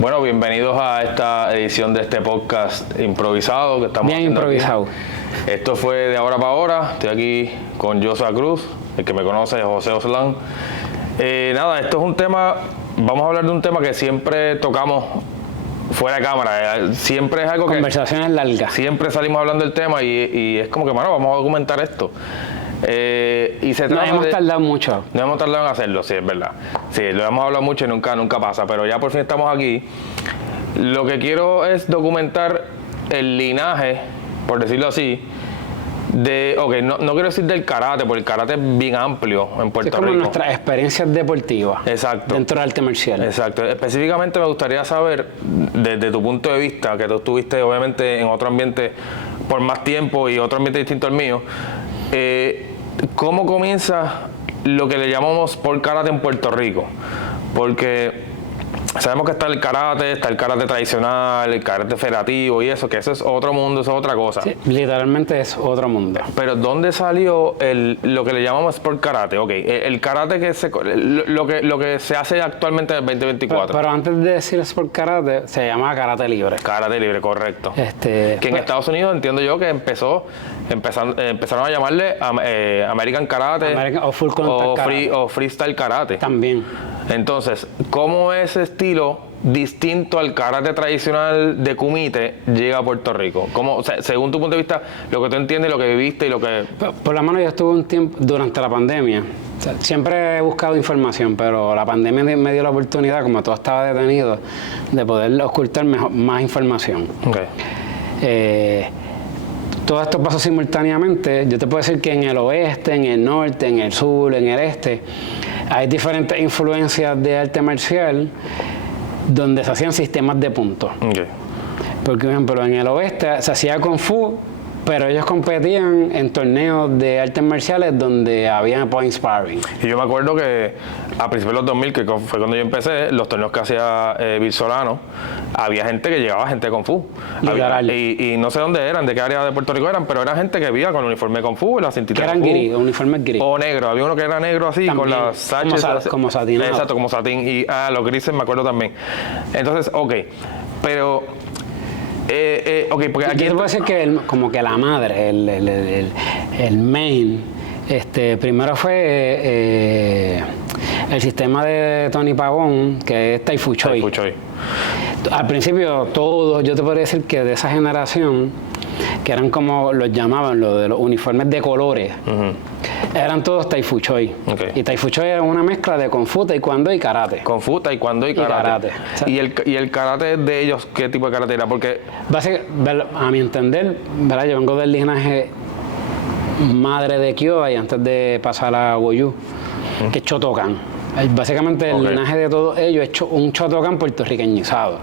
Bueno, bienvenidos a esta edición de este podcast improvisado que estamos Bien haciendo improvisado. aquí. Esto fue de ahora para ahora. Estoy aquí con Joshua Cruz, el que me conoce es José Oslán. Nada, esto es un tema, vamos a hablar de un tema que siempre tocamos fuera de cámara. Siempre es algo que... Conversaciones largas. Siempre salimos hablando del tema y es como que, mano, vamos a documentar esto. Y se trata Nos hemos tardado mucho. No hemos tardado en hacerlo, sí, es verdad. Sí, lo hemos hablado mucho y nunca pasa, pero ya por fin estamos aquí. Lo que quiero es documentar el linaje, por decirlo así, de, no quiero decir del karate, porque el karate es bien amplio en Puerto Rico. Es como nuestras experiencias deportivas. Exacto. Dentro del arte marcial. Exacto. Específicamente me gustaría saber, desde tu punto de vista, que tú estuviste obviamente en otro ambiente por más tiempo y otro ambiente distinto al mío, ¿cómo comienza lo que le llamamos por karate en Puerto Rico? Porque sabemos que está el karate tradicional, el karate federativo y eso, que eso es otro mundo, eso es otra cosa. Sí, literalmente es otro mundo. Pero ¿dónde salió lo que le llamamos sport karate? El karate lo que se hace actualmente en el 2024. Pero antes de decir sport karate, se llama karate libre. Karate libre, correcto. Que en Estados Unidos entiendo yo que empezaron a llamarle American Karate o Full Contact Karate. O Freestyle Karate. También. Entonces, ¿cómo ese estilo distinto al karate tradicional de kumite llega a Puerto Rico? ¿Cómo, o sea, según tu punto de vista, lo que tú entiendes, lo que viviste y lo que... Por lo menos yo estuve un tiempo durante la pandemia. O sea, siempre he buscado información, pero la pandemia me dio la oportunidad, como todo estaba detenido, de poder ocultar más información. Todo esto pasó simultáneamente. Yo te puedo decir que en el oeste, en el norte, en el sur, en el este, hay diferentes influencias de arte marcial donde se hacían sistemas de puntos. Por ejemplo, en el oeste se hacía Kung Fu, pero ellos competían en torneos de artes marciales donde había point sparring. Y yo me acuerdo que a principios de los 2000, que fue cuando yo empecé, los torneos que hacía Bill Solano, había gente que llegaba, gente de Kung Fu. Y no sé dónde eran, de qué área de Puerto Rico eran, pero era gente que vivía con el uniforme de Kung Fu y la cintita de Kung Fu. Que eran gris, uniformes gris. O negro, había uno que era negro así, también, con las sachets. Como satinado. Exacto, como satín. Y los grises me acuerdo también. Entonces, pero... porque aquí... Yo te puedo decir que como que la madre, el main, primero fue el sistema de Tony Pavón, que es Tai Fu Choi. Al principio todos, yo te podría decir que de esa generación, que eran como los llamaban, los de los uniformes de colores, eran todos Tai Fu Choi. Y Tai Fu Choi era una mezcla de Kung Fu, Taekwondo y Karate. Kung Fu, Taekwondo y Karate. ¿Y el Karate de ellos qué tipo de Karate era? Porque... a mi entender, ¿verdad? Yo vengo del linaje madre de Kyowa y antes de pasar a Goju, que es Shotokan. Básicamente el linaje de todos ellos es un Shotokan puertorriqueñizado.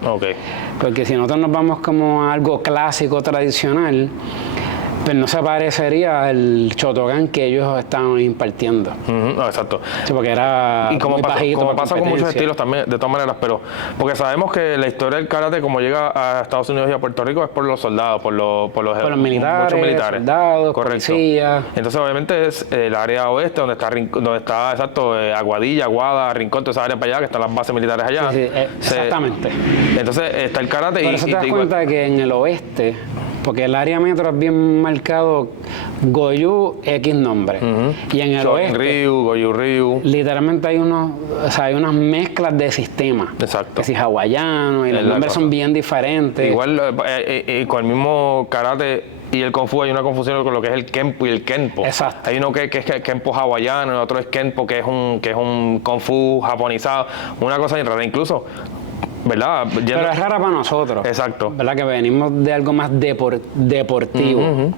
Porque si nosotros nos vamos como a algo clásico, tradicional, pues no se parecería al Shotokan que ellos estaban impartiendo. Exacto. Sí, porque era y como muy bajito. Como pasa con muchos estilos también, de todas maneras, pero porque sabemos que la historia del karate, como llega a Estados Unidos y a Puerto Rico, es por los soldados, por los militares, muchos militares, soldados, policías. Entonces, obviamente, es el área oeste, donde está exacto, Aguadilla, Aguada, Rincón, toda esa área para allá, que están las bases militares allá. Sí, exactamente. Entonces, está el karate. Pero eso te das cuenta de que en el oeste, porque el área metro es bien marcado Goju X nombre. Y en el oeste, Ryu, Goju Ryu. Literalmente hay unas mezclas de sistemas. Exacto. Que si hawaiano y los nombres son bien diferentes. Igual con el mismo karate y el Kung Fu hay una confusión con lo que es el Kenpo y el Kenpo. Exacto. Hay uno que es Kenpo hawaiano, y otro es Kenpo, que es un Kung Fu japonizado. Una cosa bien rara. Incluso, ¿verdad? Pero es rara para nosotros. Exacto. ¿Verdad? Que venimos de algo más deportivo.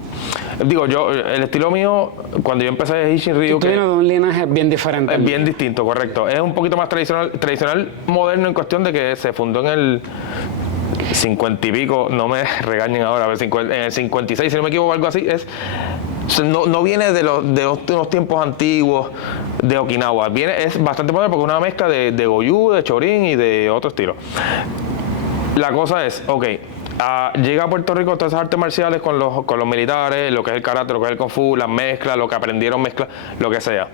Digo, el estilo mío, cuando yo empecé de Isshin Ryu... Tú vienes de un linaje bien diferente. Es bien distinto, correcto. Es un poquito más tradicional moderno en cuestión de que se fundó en el 50 y pico, no me regañen ahora, en el 56, si no me equivoco, algo así, no viene de los tiempos antiguos de Okinawa, es bastante moderno porque es una mezcla de Goju, de Chorin y de otro estilo. La cosa es, llega a Puerto Rico todas esas artes marciales con los militares, lo que es el karate, lo que es el Kung Fu, las mezclas, lo que aprendieron mezclas, lo que sea.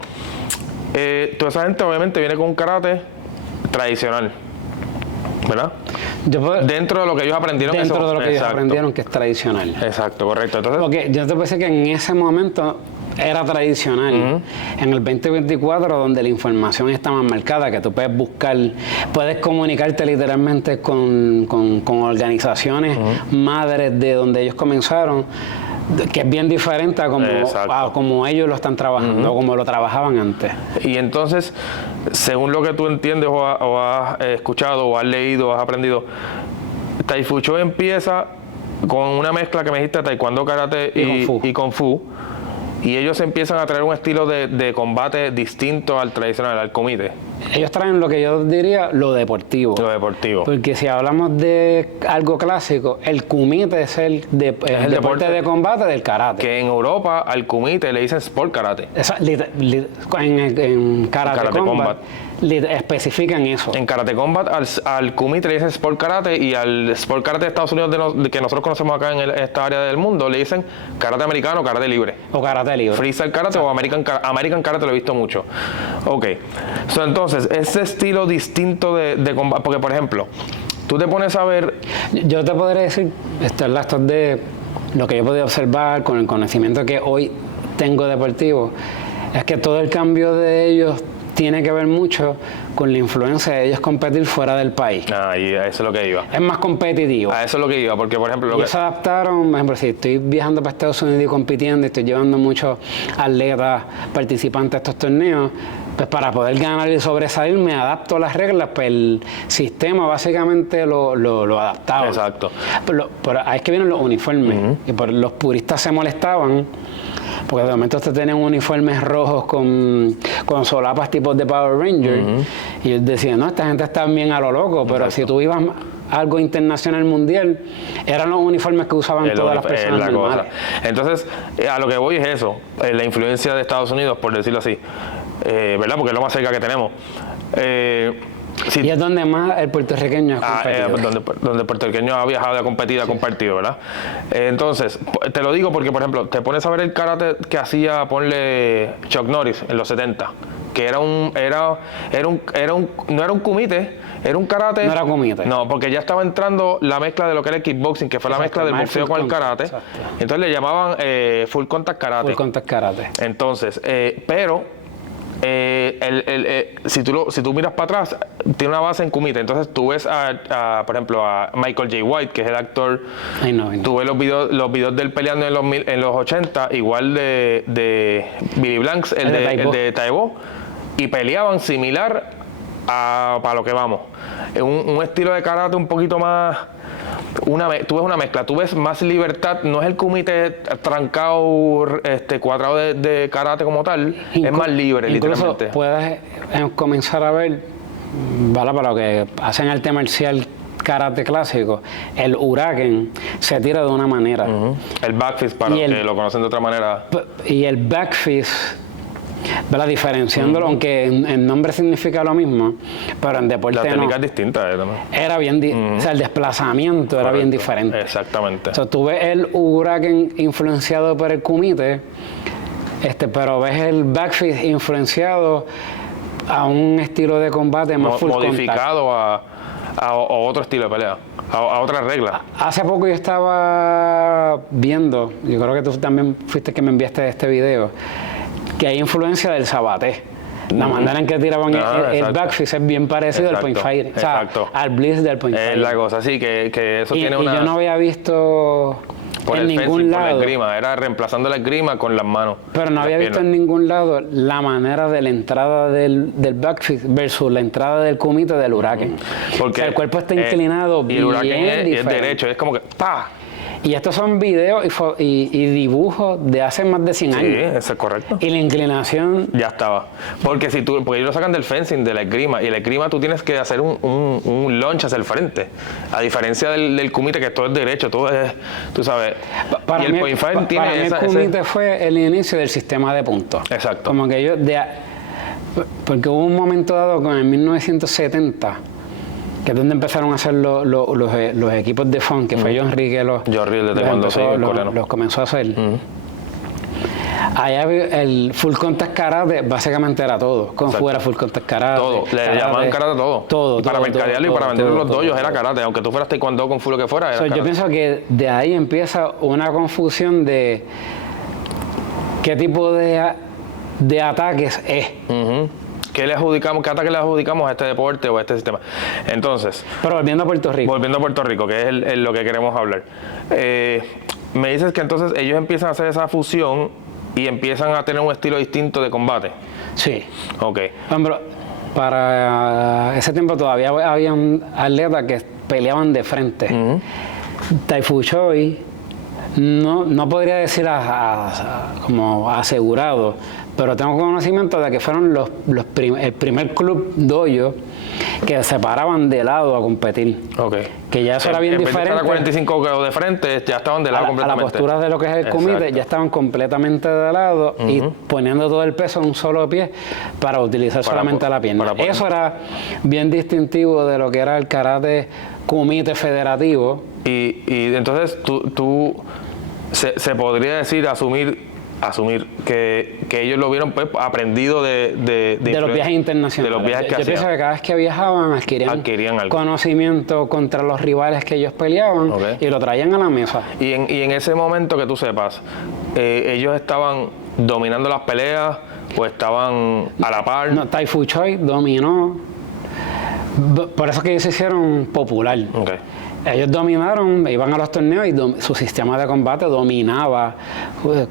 Toda esa gente obviamente viene con un karate tradicional. ¿verdad? Dentro de lo que ellos aprendieron. Dentro de lo que ellos aprendieron, que es tradicional. Exacto, correcto. Entonces, porque yo te puedo decir que en ese momento era tradicional. En el 2024, donde la información está más marcada, que tú puedes buscar, puedes comunicarte literalmente con organizaciones madres de donde ellos comenzaron, que es bien diferente a como ellos lo están trabajando, o como lo trabajaban antes. Y entonces, según lo que tú entiendes o has escuchado o has leído o has aprendido, Tai Fu Choi empieza con una mezcla que me dijiste de taekwondo, karate y kung fu. Y ellos empiezan a traer un estilo de combate distinto al tradicional, al kumite. Ellos traen lo que yo diría lo deportivo. Lo deportivo. Porque si hablamos de algo clásico, el kumite es el deporte de combate del karate. Que en Europa al kumite le dicen sport karate. En karate combat especifican eso. En karate combat al kumite le dicen sport karate, y al sport karate de Estados Unidos que nosotros conocemos acá en esta área del mundo le dicen karate americano, karate libre. O karate libre. Freestyle karate o American karate lo he visto mucho. Ok. Entonces, ese estilo distinto de combate, porque por ejemplo, tú te pones a ver... Yo te podría decir, esto de lo que yo he podido observar con el conocimiento que hoy tengo deportivo, es que todo el cambio de ellos tiene que ver mucho con la influencia de ellos competir fuera del país. Y a eso es lo que iba. Es más competitivo. A eso es lo que iba, porque por ejemplo... Ellos se adaptaron, por ejemplo, si estoy viajando para Estados Unidos y compitiendo, y estoy llevando muchos atletas participantes a estos torneos, pues para poder ganar y sobresalir me adapto a las reglas, pues el sistema básicamente lo adaptaba. Exacto. Pero ahí es que vienen los uniformes, y por los puristas se molestaban, porque de momento ustedes tenían uniformes rojos con solapas tipos de Power Ranger, y ellos decían, no, esta gente está bien a lo loco, pero si tú ibas a algo internacional mundial, eran los uniformes que usaban todas las personas normales. Entonces, a lo que voy es eso, la influencia de Estados Unidos, por decirlo así, ¿verdad? Porque es lo más cerca que tenemos. Y es donde más el puertorriqueño ha competido. Donde el puertorriqueño ha viajado, ha competido, ha compartido, ¿verdad? Entonces, te lo digo porque, por ejemplo, te pones a ver el karate que hacía, ponle Chuck Norris en los 70, que no era un kumite, era un karate. No era kumite. No, porque ya estaba entrando la mezcla de lo que era el kickboxing, que fue la mezcla del boxeo con el karate. Exacto. Entonces le llamaban full contact karate. Full contact karate. Entonces, si tú miras para atrás, tiene una base en kumite. Entonces tú ves por ejemplo, a Michael J. White, que es el actor. I know. Tú ves los videos de él peleando en los 80, igual de Billy Blanks, el de Taebo, y peleaban similar para lo que vamos. Un estilo de karate un poquito más... tú ves una mezcla, tú ves más libertad, no es el kumite trancado, cuadrado de karate como tal, es más libre, literalmente. Puedes comenzar a ver, ¿vale? Para lo que hacen arte marcial karate clásico, el huracán se tira de una manera. El backfist, para los que lo conocen de otra manera. Y el backfist, ¿verdad? Diferenciándolo, aunque en nombre significa lo mismo, pero en deporte la técnica es distinta también. Era bien, o sea, el desplazamiento era bien diferente. Exactamente. O sea, tú ves el huracán influenciado por el kumite, pero ves el backfist influenciado a un estilo de combate más full modificado a otro estilo de pelea, a otras reglas. Hace poco yo estaba viendo, yo creo que tú también fuiste que me enviaste este video, que hay influencia del sabaté. La manera en que tiraban el backfist es bien parecido al point fighting, o sea, al blitz del point fighting. Es la cosa, sí, que eso tiene una... Y yo no había visto en ningún lado... Por la esgrima, era reemplazando la esgrima con las manos. Pero no había visto en ningún lado la manera de la entrada del backfist versus la entrada del kumite del huracán. Porque o sea, el cuerpo está inclinado bien diferente. Y el huracán es derecho, es como que ¡pah! Y estos son videos y dibujos de hace más de 100 años. Sí, eso es correcto. Y la inclinación... Ya estaba. Porque ellos lo sacan del fencing, de la esgrima. Y la esgrima tú tienes que hacer un launch hacia el frente. A diferencia del kumite, que todo es derecho, todo es... Tú sabes. Para mí el kumite fue el inicio del sistema de puntos. Exacto. Como que porque hubo un momento dado con el 1970... que es donde empezaron a hacer los equipos de funk, que fue John Rick que los comenzó a hacer. Allá el full contact karate básicamente era todo. Kung Fu era full contact karate. Todo, le llamaban karate todo. Todo. Y para mercadearlo y para vender los todo, dojos era karate. Aunque tú fueras taekwondo, Kung Fu, lo que fuera, era karate. Yo pienso que de ahí empieza una confusión de qué tipo de ataques es. ¿Qué ataque le adjudicamos a este deporte o a este sistema? Entonces... Pero volviendo a Puerto Rico. Que es lo que queremos hablar. Me dices que entonces ellos empiezan a hacer esa fusión y empiezan a tener un estilo distinto de combate. Sí. Ok. Pero para ese tiempo todavía había atletas que peleaban de frente. Tai Fu Choi, no podría decir como asegurado, pero tengo conocimiento de que fueron el primer club dojo que se paraban de lado a competir. Okay. Que ya eso era bien diferente. En vez de 45 de frente, ya estaban de lado completamente. A la postura de lo que es el comité, ya estaban completamente de lado y poniendo todo el peso en un solo pie para utilizar solamente la pierna. Eso era bien distintivo de lo que era el karate comité federativo. Y entonces tú se podría decir, asumir que ellos lo vieron pues aprendido de los viajes internacionales. De los viajes que yo pienso que cada vez que viajaban adquirían algo. Conocimiento contra los rivales que ellos peleaban y lo traían a la mesa. Y en ese momento que tú sepas, ellos estaban dominando las peleas o estaban a la par. No, Tai Fu Choi dominó. Por eso es que ellos se hicieron popular. Ellos dominaron, iban a los torneos y su sistema de combate dominaba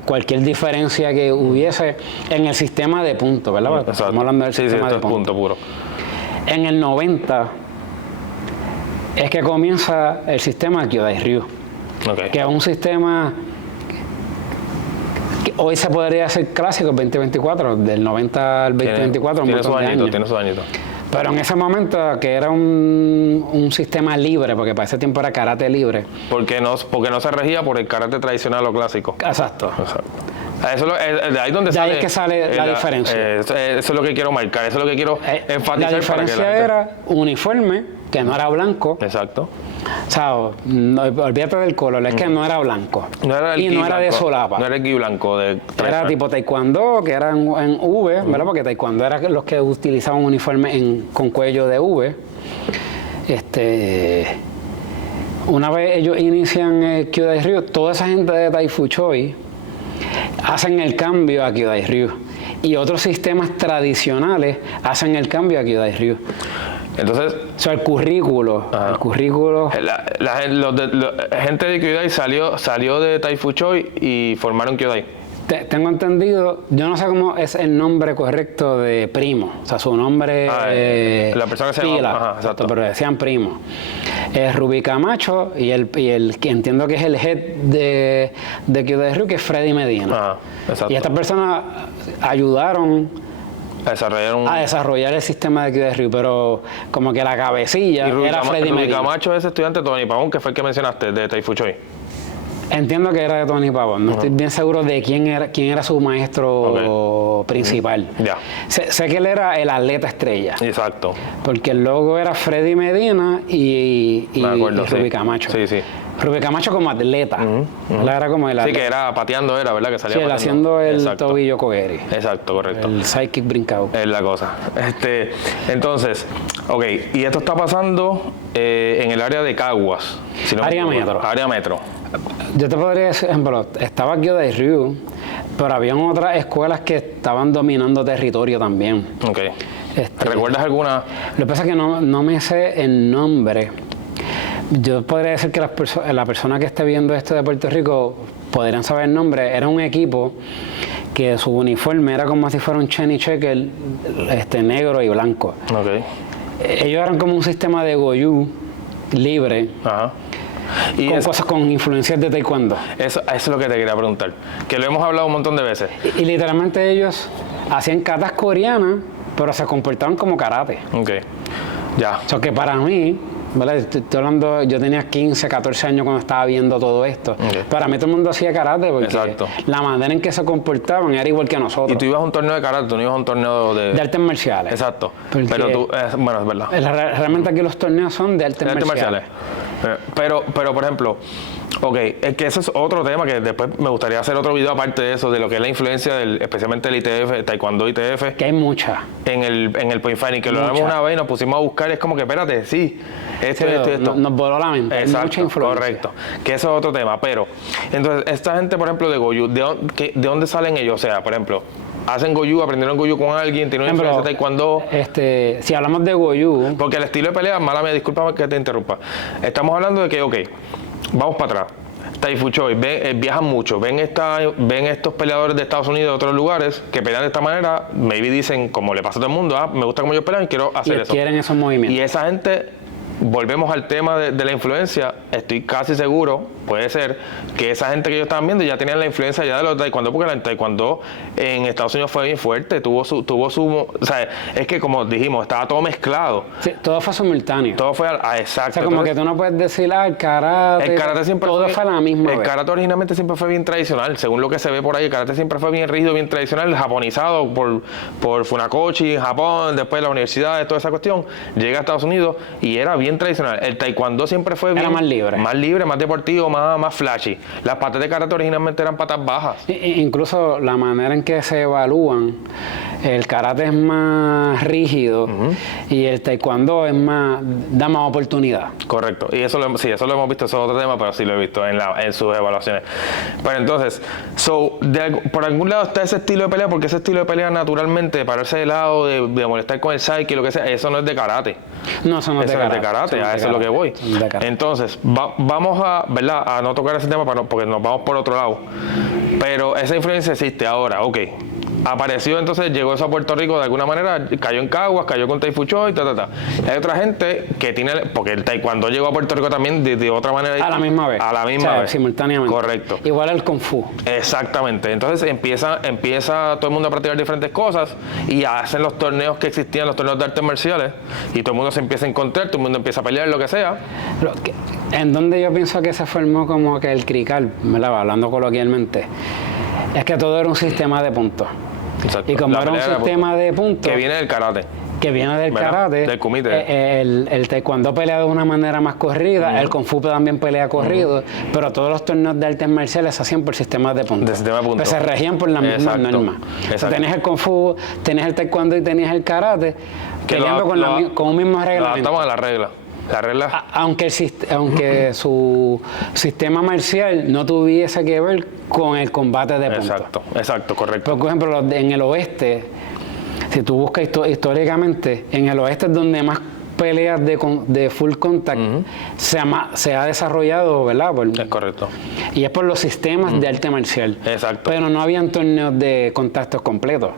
cualquier diferencia que hubiese en el sistema de puntos, ¿verdad? Exacto. Estamos hablando del sistema de puntos. Punto puro. En el 90 es que comienza el sistema Kyodai Ryu, que es un sistema que hoy se podría hacer clásico, el 2024, del 90 al 2024, tiene sus añitos. Pero en ese momento, que era un sistema libre, porque para ese tiempo era karate libre. Porque no se regía por el karate tradicional o clásico. Exacto. Eso de ahí donde ahí es que sale la diferencia. Eso es lo que quiero marcar, eso es lo que quiero enfatizar. La diferencia era uniforme, que no era blanco. Exacto. O sea, olvídate del color, es que no era blanco. No era no era de solapa. No era el gui blanco. Era tipo taekwondo, que era en V, ¿verdad? Porque taekwondo era los que utilizaban uniforme con cuello de V. Una vez ellos inician el Kyodai Ryu, toda esa gente de Tai Fu Choi hacen el cambio a Kyodai Ryu. Y otros sistemas tradicionales hacen el cambio a Kyodai Ryu. Entonces, el currículo. La gente de Kyodai salió de Tai Fu Choi y formaron Kyodai. Tengo entendido, yo no sé cómo es el nombre correcto de Primo. O sea, su nombre la persona que se llama. Exacto, pero decían Primo. Es Rubí Camacho y el que entiendo que es el head de Kyodai Ryu, que es Freddy Medina. Y estas personas ayudaron a desarrollar el sistema de Kyodai Ryu, pero como que la cabecilla era Freddy Medina. Rubí Camacho es estudiante de Tony Pavón, que fue el que mencionaste, de Tai Fu Choi. Entiendo que era de Tony Pavón, no estoy bien seguro de quién era su maestro principal. Sé que él era el atleta estrella. Exacto. Porque el logo era Freddy Medina y Rubí Camacho. Sí. Rubí Camacho como atleta. Era como el atleta. Sí, que era pateando, ¿verdad? Que salía pateando. Haciendo el tobillo kogeri. Exacto, correcto. El sidekick brincado. Es la cosa. Entonces, y esto está pasando en el área de Caguas. Área metro. Área metro. Yo te podría decir, ejemplo, estaba Kyodai Ryu, pero habían otras escuelas que estaban dominando territorio también. ¿Recuerdas alguna? Lo que pasa es que no me sé el nombre. Yo podría decir que la persona que esté viendo esto de Puerto Rico podrían saber el nombre. Era un equipo que su uniforme era como si fuera un Cheney Checker, negro y blanco. Ellos eran como un sistema de Goju libre. Con cosas con influencias de taekwondo. Eso es lo que te quería preguntar, que lo hemos hablado un montón de veces. Y literalmente ellos hacían katas coreanas, pero se comportaban como karate. Ya. O sea, que para mí, ¿verdad? Estoy hablando, yo tenía 15, 14 años cuando estaba viendo todo esto. Para mí todo el mundo hacía karate porque la manera en que se comportaban era igual que nosotros. Y tú ibas a un torneo de karate, tú no ibas a un torneo de artes marciales. Exacto. Pero tú, bueno, es verdad. Realmente aquí los torneos son de artes marciales. Pero, por ejemplo, ok, es que eso es otro tema que después me gustaría hacer otro video aparte de eso, de lo que es la influencia especialmente del ITF, Taekwondo ITF. Que hay mucha. En el point fighting, que lo hablamos una vez y nos pusimos a buscar, es como que, espérate, sí, esto. Nos voló la mente, exacto, hay mucha influencia. Correcto, que eso es otro tema, pero, entonces, esta gente, por ejemplo, de Goju, ¿de dónde salen ellos? O sea, por ejemplo, hacen Goju, aprendieron Goju con alguien, tienen una influencia de Taekwondo. Si hablamos de Goju... Porque el estilo de pelea, mala mía, disculpa que te interrumpa. Estamos hablando de que, ok, vamos para atrás. Tai Fu Choi, viajan mucho, ven estos peleadores de Estados Unidos de otros lugares que pelean de esta manera, maybe dicen, como le pasa a todo el mundo, me gusta cómo ellos pelean, quiero hacer eso. Quieren esos movimientos. Y esa gente, volvemos al tema de la influencia, estoy casi seguro, puede ser, que esa gente que ellos estaban viendo ya tenían la influencia ya de los taekwondo, porque el taekwondo en Estados Unidos fue bien fuerte, tuvo su, o sea, es que como dijimos, estaba todo mezclado. Sí, todo fue simultáneo. Todo fue, exacto. O sea, como que tú no puedes decir, el karate siempre todo fue la misma vez. El karate originalmente siempre fue bien tradicional, según lo que se ve por ahí, el karate siempre fue bien rígido, bien tradicional, japonizado por Funakoshi en Japón, después de la universidad, toda esa cuestión, llega a Estados Unidos y era bien tradicional. El taekwondo siempre fue bien... Era más libre, más deportivo, más flashy. Las patas de karate originalmente eran patas bajas. Incluso la manera en que se evalúan, el karate es más rígido y el taekwondo da más oportunidad. Correcto. Y eso lo hemos visto, eso es otro tema, pero sí lo he visto en sus evaluaciones. Pero entonces, por algún lado está ese estilo de pelea, porque ese estilo de pelea naturalmente, de pararse de lado, de molestar con el psyche, lo que sea, eso no es de karate. No, eso no es de karate. A eso es lo que voy. Entonces, vamos a no tocar ese tema porque nos vamos por otro lado. Pero esa influencia existe ahora, ok. Apareció, entonces llegó eso a Puerto Rico de alguna manera, cayó en Caguas, cayó con Tai Fu Choi, Hay otra gente que tiene, porque el taekwondo llegó a Puerto Rico también de otra manera. A la misma vez. A la misma vez. Simultáneamente. Correcto. Igual el Kung Fu. Exactamente. Entonces empieza todo el mundo a practicar diferentes cosas y hacen los torneos que existían, los torneos de artes marciales, y todo el mundo se empieza a encontrar, todo el mundo empieza a pelear, lo que sea. En donde yo pienso que se formó como que el crical, ¿verdad? Hablando coloquialmente, es que todo era un sistema de puntos. Exacto. Y como era un sistema de puntos... Que viene del karate. Del kumite. El taekwondo pelea de una manera más corrida, el kung fu también pelea corrido, pero todos los torneos de artes marciales se hacían por sistemas de puntos. Pues se regían por las mismas normas. O sea, tenías el kung fu, tenías el taekwondo y tenías el karate, peleando con un mismo reglamento. Adaptamos a la regla. La regla. Aunque su sistema marcial no tuviese que ver con el combate de puntos. Exacto, correcto. Por ejemplo, en el oeste, si tú buscas históricamente, en el oeste es donde más peleas de full contact se ha desarrollado, ¿verdad? Es correcto. Y es por los sistemas de arte marcial. Exacto. Pero no habían torneos de contactos completos.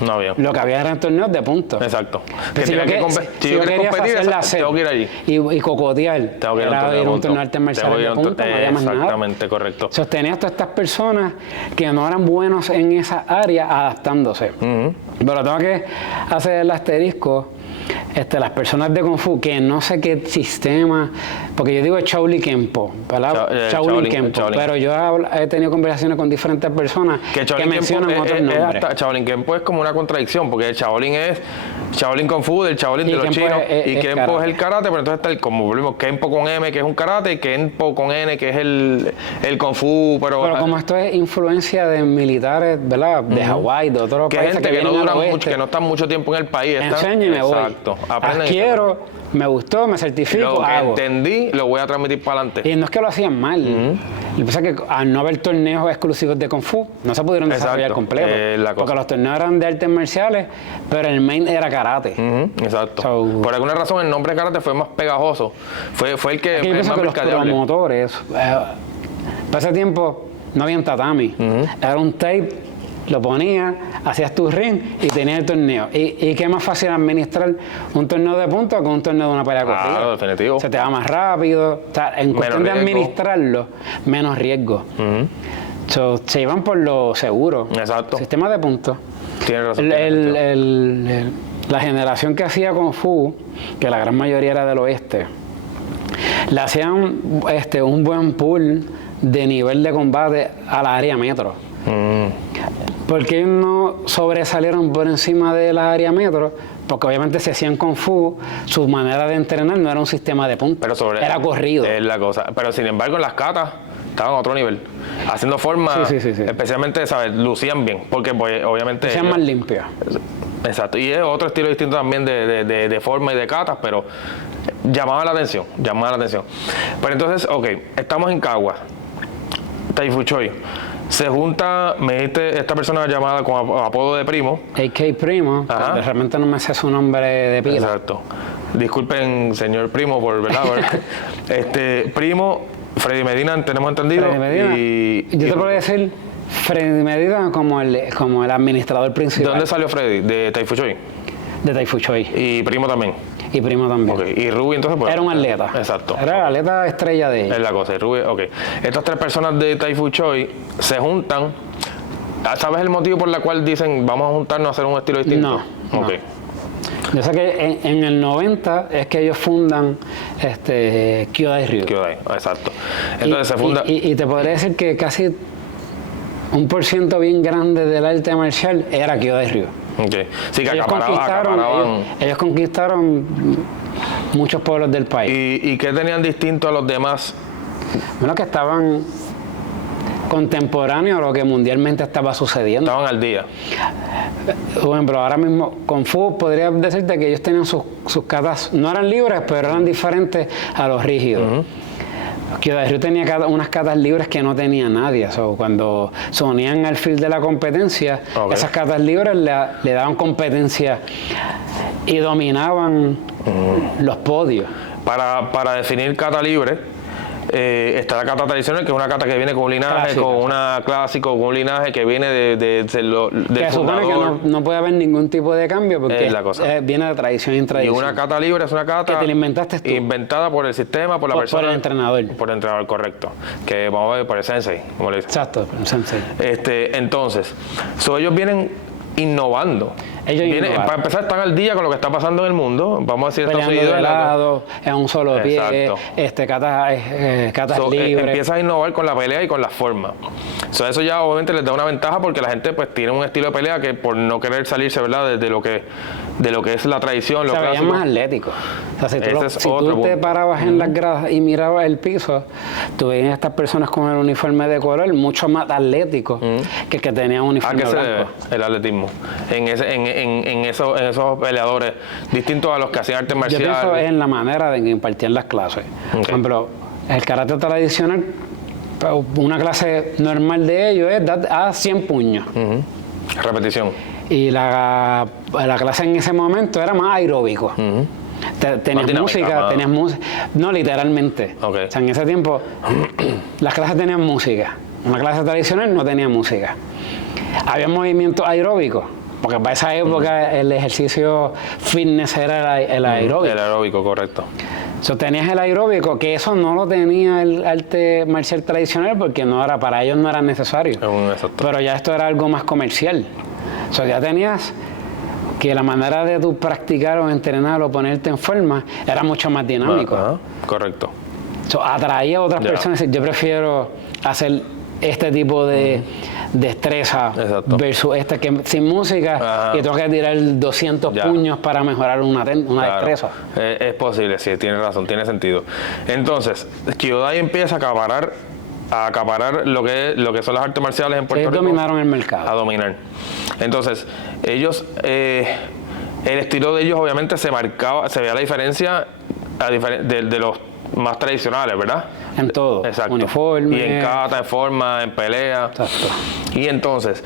No había. Lo que había eran torneos de puntos. Exacto. Si yo quería hacer tengo que ir allí. Y cocotear, era ir a un torneo de artes marciales de puntos, no había más nada. Exactamente, correcto. Sostenías todas estas personas que no eran buenos en esa área adaptándose. Pero tengo que hacer el asterisco. Las personas de Kung Fu, que no sé qué sistema, porque yo digo Shaolin Kempo, ¿verdad? Shaolin Kempo, pero yo he tenido conversaciones con diferentes personas que mencionan otros nombres. Shaolin Kempo es como una contradicción, porque el Shaolin es Shaolin Kung Fu, del Shaolin de los chinos, y Kempo es el karate, pero entonces está como volvimos Kempo con M, que es un karate, y Kempo con N, que es el Kung Fu, pero como esto es influencia de militares, ¿verdad? De Hawái, de otros países que no duran mucho, que no están mucho tiempo en el país. Enseño y me voy. Exacto. Adquiero, me gustó, me certifico, hago. Entendí, lo voy a transmitir para adelante. Y no es que lo hacían mal. Lo que pasa es que al no haber torneos exclusivos de Kung Fu, no se pudieron desarrollar completo. Porque los torneos eran de artes marciales, pero el main era karate. Exacto. Por alguna razón el nombre karate fue más pegajoso. Fue el que yo pienso que los promotores, para ese tiempo no había un tatami. Era un tape. Lo ponías, hacías tu ring y tenías el torneo. ¿Y qué más fácil administrar un torneo de puntos que un torneo de una pelea corrida? Claro, definitivo. Se te va más rápido. O sea, en cuestión de administrarlo, menos riesgo. Se iban por lo seguro. Exacto. Sistema de puntos. Tienes razón. La generación que hacía Kung Fu, que la gran mayoría era del oeste, le hacían un buen pool de nivel de combate a la área metro. porque ellos no sobresalieron por encima de la área metro, porque obviamente se hacían Kung Fu, su manera de entrenar no era un sistema de puntos, era corrido. Es la cosa. Pero sin embargo, en las katas estaban a otro nivel, haciendo formas, especialmente, ¿sabes? Lucían bien, porque pues, obviamente... Lucían más limpios. Exacto, y es otro estilo distinto también de forma y de katas, pero llamaba la atención. Pero entonces, ok, estamos en Caguas, Tai Fu Choi. Se junta, me dijiste, esta persona llamada con apodo de Primo. AK Primo, realmente no me sé su nombre de pila. Exacto. Disculpen, señor Primo, por verdad. Primo, Freddy Medina, tenemos entendido. Freddy Medina. Yo te puedo decir Freddy Medina como el administrador principal. ¿De dónde salió Freddy? ¿De Tai Fu Choi? De Tai Fu Choi. ¿Y Primo también? Y Primo también. Okay. ¿Y Ruby entonces? Pues, era un atleta. Exacto. Era el atleta estrella de ella. Es la cosa. Y Ruby, ok. Estas tres personas de Tai Fu Choi se juntan. ¿Sabes el motivo por el cual dicen vamos a juntarnos a hacer un estilo distinto? No. Ok. Yo sé que en el 90 es que ellos fundan Kyodai Ryu. Kyodai, exacto. Entonces se funda... Y te podría decir que casi 1% bien grande del arte marcial era Kyodai Ryu. Okay. Sí, que ellos conquistaron muchos pueblos del país. ¿Y qué tenían distinto a los demás? Bueno, que estaban contemporáneos a lo que mundialmente estaba sucediendo. Estaban al día. Por ejemplo, ahora mismo Kung Fu podría decirte que ellos tenían sus katas, no eran libres, pero eran diferentes a los rígidos. Kyodai Ryu tenía unas katas libres que no tenía nadie. Cuando se unían al field de la competencia, esas katas libres le daban competencia y dominaban los podios. Para definir kata libre, está la kata tradicional, que es una kata que viene con un linaje, clásico, con una clásico, con un linaje que viene del que supone que no puede haber ningún tipo de cambio porque viene de tradición en tradición. Y una kata libre es una kata que te la inventaste tú. Inventada por el sistema, por la persona. Por el entrenador. Por el entrenador, correcto. Que vamos a ver por el sensei, como le dicen. Exacto, por el sensei. Entonces, ellos vienen innovando. Para empezar, están al día con lo que está pasando en el mundo. Vamos a decir, Estados Unidos de lado, en un solo pie, catas libres. Empiezas a innovar con la pelea y con la forma. Eso ya obviamente les da una ventaja porque la gente pues tiene un estilo de pelea que por no querer salirse, ¿verdad?, de lo que es la tradición, lo clásico. Se veían más atléticos. O sea, si tú te parabas en las gradas y mirabas el piso, tú veías a estas personas con el uniforme de color mucho más atléticos que el que tenía un uniforme blanco. ¿A qué se debe el atletismo? En esos peleadores distintos a los que hacían artes marciales. Yo pienso en la manera de que impartían las clases. Por ejemplo, el karate tradicional, una clase normal de ellos es dar a 100 puños. Repetición. Y la clase en ese momento era más aeróbico. Tenías música, no literalmente. O sea, en ese tiempo las clases tenían música. Una clase tradicional no tenía música. Había movimientos aeróbicos. Porque para esa época el ejercicio fitness era el aeróbico. El aeróbico, correcto. Tenías el aeróbico, que eso no lo tenía el arte marcial tradicional porque para ellos no era necesario. Pero ya esto era algo más comercial. Ya tenías que la manera de tú practicar o entrenar o ponerte en forma era mucho más dinámico. Correcto. Atraía a otras personas. Yo prefiero hacer este tipo de destreza versus que sin música y tengo que tirar 200 puños para mejorar una destreza. Es posible, sí, tiene razón, tiene sentido. Entonces, Kyodai empieza a acaparar lo que son las artes marciales en Puerto Rico. Dominaron el mercado. A dominar. Entonces, ellos, el estilo de ellos obviamente se veía la diferencia de los más tradicionales, ¿verdad? En todo. Exacto. Uniforme. Y en kata, en forma, en pelea. Exacto. Y entonces,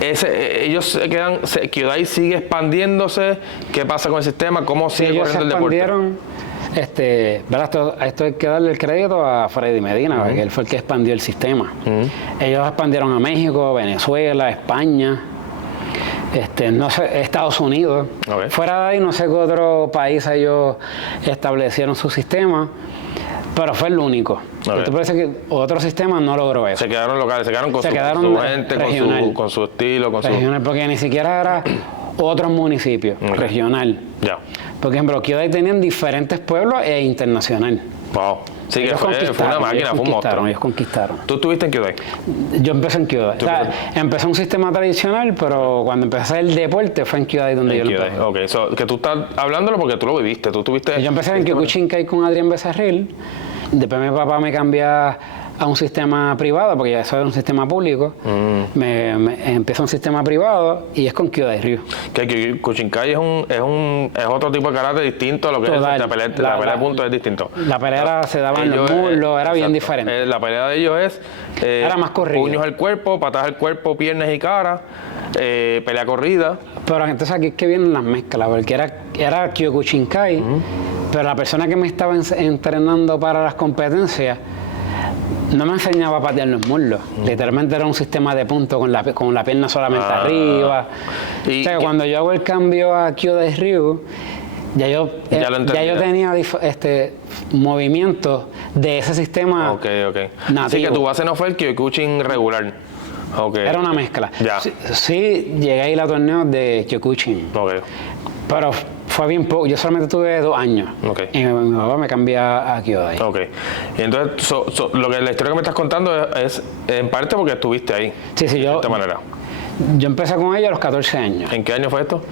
ellos se quedan, Kyodai sigue expandiéndose. ¿Qué pasa con el sistema? ¿Cómo sigue corriendo el deporte? ¿verdad? Esto hay que darle el crédito a Freddy Medina, porque él fue el que expandió el sistema. Ellos expandieron a México, Venezuela, España. No sé, Estados Unidos. Fuera de ahí, no sé qué otro país ellos establecieron su sistema, pero fue el único. Esto parece que otro sistema no logró eso. Se quedaron locales, se quedaron con su gente, con su estilo, regional, porque ni siquiera era otro municipio, regional. Por ejemplo, Kyodai tenían diferentes pueblos e internacional. Wow. Sí, que fue una máquina, fue un monstruo. Ellos conquistaron. ¿Tú estuviste en Kyodai? Yo empecé en Kyodai. O sea, empecé un sistema tradicional, pero cuando empecé el deporte fue en Kyodai donde yo lo empecé. Ok, que tú estás hablándolo porque tú lo viviste, tú tuviste... Yo empecé en Kyokushinkai con Adrián Becerril, después mi papá me cambia a un sistema privado, porque ya eso era un sistema público, me empezó un sistema privado y es con Kyodai Ryu. Que Kyokushinkai es otro tipo de karate distinto a lo que es la pelea de puntos es distinto. La pelea se daba en los muslos, era bien diferente. La pelea de ellos es era más corrida. Puños al cuerpo, patadas al cuerpo, piernas y cara, pelea corrida. Pero entonces aquí es que vienen las mezclas, porque era Kyokushinkai, pero la persona que me estaba entrenando para las competencias no me enseñaba a patear los muslos. Literalmente era un sistema de puntos con la pierna solamente arriba. O sea, cuando yo hago el cambio a Kyodai Ryu, ya yo tenía movimientos de ese sistema. Ok. Nativo. Así que tu base no fue el Kyokushin regular. Okay. Era una mezcla. Ya. Sí, llegué a ir a torneos de Kyokushin. Okay. Pero fue bien poco. Yo solamente tuve 2 años. Okay. Y mi papá me cambia a Kyodai. Ok. Y entonces, la historia que me estás contando es en parte porque estuviste ahí. Sí, de esta manera. Yo empecé con ella a los 14 años. ¿En qué año fue esto?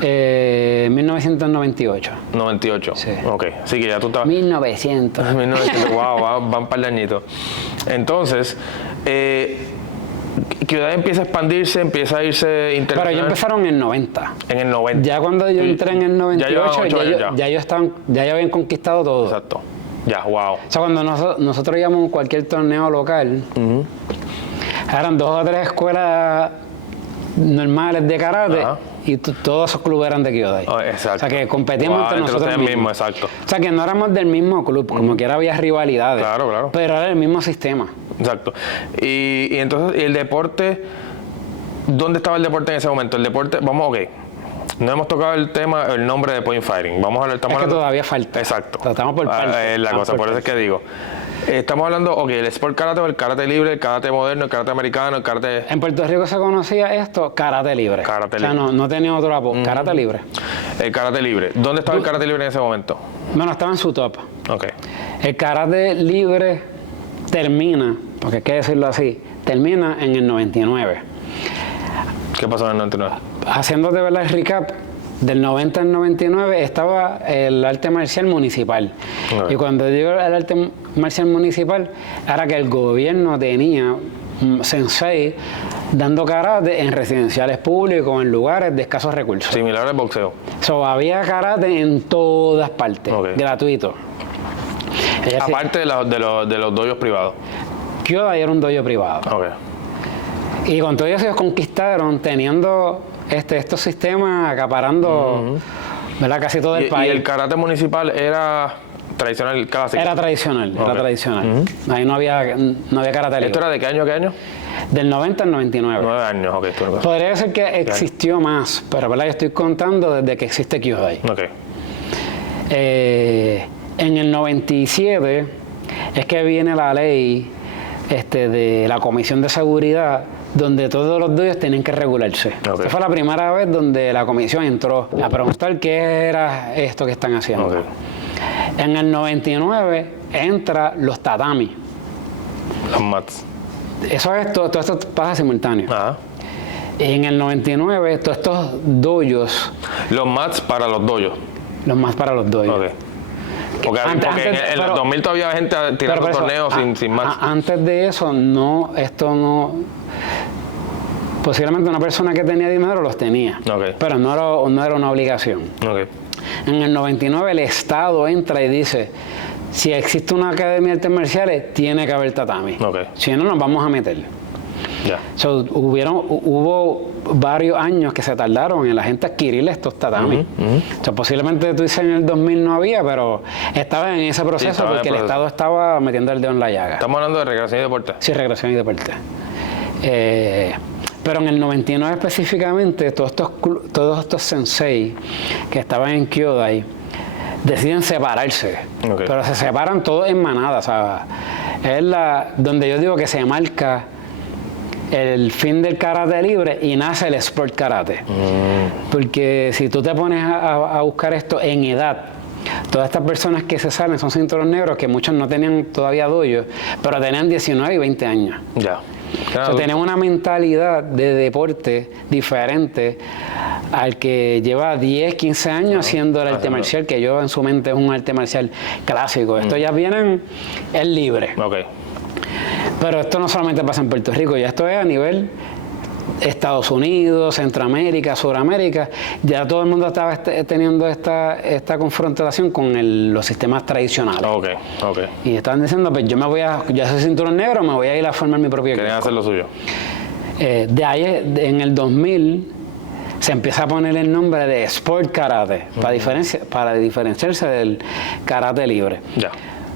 1998. 98. Sí. Ok. Así que ya tú estabas... 1900. 1900. Wow, van un par de añitos. Entonces, Kyodai empieza a expandirse, empieza a irse internacional. Pero ellos empezaron en el 90. En el 90. Ya cuando yo entré en el 98, ya habían conquistado todo. Exacto. Ya, wow. O sea, cuando nosotros íbamos a cualquier torneo local, eran 2 o 3 escuelas normales de karate. Ajá. Y todos esos clubes eran de Kyodai. Oh, exacto. O sea, que competíamos entre nosotros mismos. Exacto. O sea, que no éramos del mismo club, como que había rivalidades. Claro. Pero era el mismo sistema. Exacto. Y entonces, el deporte, ¿dónde estaba el deporte en ese momento? El deporte, no hemos tocado el nombre de Point Fighting. Vamos a hablar, que todavía falta. Exacto. Estamos por parte. Por eso es que digo. Estamos hablando, el sport karate o el karate libre, el karate moderno, el karate americano, el karate... En Puerto Rico se conocía esto, karate libre. Karate libre. O sea, no tenía otro apodo, karate libre. El karate libre. ¿Dónde estaba el karate libre en ese momento? Bueno, estaba en su top. Ok. El karate libre termina, porque hay que decirlo así, termina en el 99. ¿Qué pasó en el 99? Haciéndote ver el recap, del 90 al 99 estaba el arte marcial municipal. Okay. Y cuando digo el arte marcial municipal, era que el gobierno tenía sensei dando karate en residenciales públicos, en lugares de escasos recursos. Similar al boxeo. Había karate en todas partes, gratuito. Aparte de los dojos privados. Kyodai era un dojo privado. Okay. Y con todo eso ellos conquistaron teniendo estos sistemas acaparando ¿verdad? Casi todo el país. ¿Y el karate municipal era tradicional clásico? Era tradicional, era tradicional. Ahí no había karate libre. ¿Esto era de qué año a qué año? Del 90 al 99. 9 años, ok. Podría ser que existió más, pero ¿verdad? Yo estoy contando desde que existe Kyodai. Ok. En el 97 es que viene la ley de la Comisión de Seguridad, donde todos los dojos tienen que regularse. Esta fue la primera vez donde la comisión entró a preguntar qué era esto que están haciendo. En el 99 entra los tatami. Los mats. Todo esto pasa simultáneo. Ajá. En el 99 todos estos dojos. Los mats para los dojos. Los mats para los dojos. Okay. Porque en los 2000 todavía había gente tirando torneos sin mats. Antes de eso, esto no... Posiblemente una persona que tenía dinero los tenía, pero no era una obligación. En el 99 el Estado entra y dice, si existe una academia de artes marciales, tiene que haber tatami. Si no, nos vamos a meter. Hubo varios años que se tardaron en la gente adquirir estos tatami. Posiblemente tú dices en el 2000 no había, pero estaba en ese proceso porque el Estado estaba metiendo el dedo en la llaga. Estamos hablando de recreación y deporte. Sí, recreación y deporte. Pero en el 99 específicamente, todos estos sensei que estaban en Kyodai deciden separarse. Pero se separan todos en manada, ¿sabes? Es donde yo digo que se marca el fin del karate libre y nace el sport karate. Porque si tú te pones a buscar esto en edad, todas estas personas que se salen son cinturones negros que muchos no tenían todavía dojo, pero tenían 19 y 20 años. Ya. Claro. Tienen una mentalidad de deporte diferente al que lleva 10, 15 años haciendo el arte marcial, que yo en su mente es un arte marcial clásico. Esto ya vienen, es libre. Okay. Pero esto no solamente pasa en Puerto Rico, ya esto es a nivel Estados Unidos, Centroamérica, Suramérica. Ya todo el mundo estaba teniendo esta confrontación con los sistemas tradicionales. Okay. Y estaban diciendo, pues yo soy cinturón negro, me voy a ir a formar mi propio equipo. Querían hacer lo suyo. De ahí, en el 2000, se empieza a poner el nombre de Sport Karate, para diferenciarse del karate libre. Ya.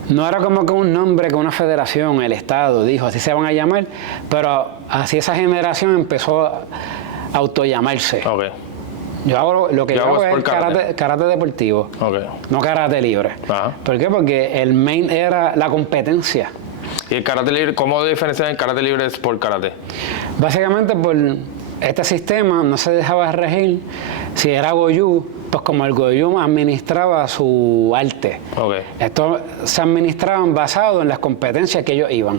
No era como que un nombre que una federación, el Estado, dijo, así se van a llamar, pero así esa generación empezó a autollamarse. Okay. Yo hago lo que yo hago es karate deportivo, no karate libre. Ajá. ¿Por qué? Porque el main era la competencia. ¿Y el karate libre, cómo diferencian el karate libre de sport karate? Básicamente por este sistema no se dejaba regir si era Goju, pues como el Goju administraba su arte. Esto se administraban basado en las competencias que ellos iban.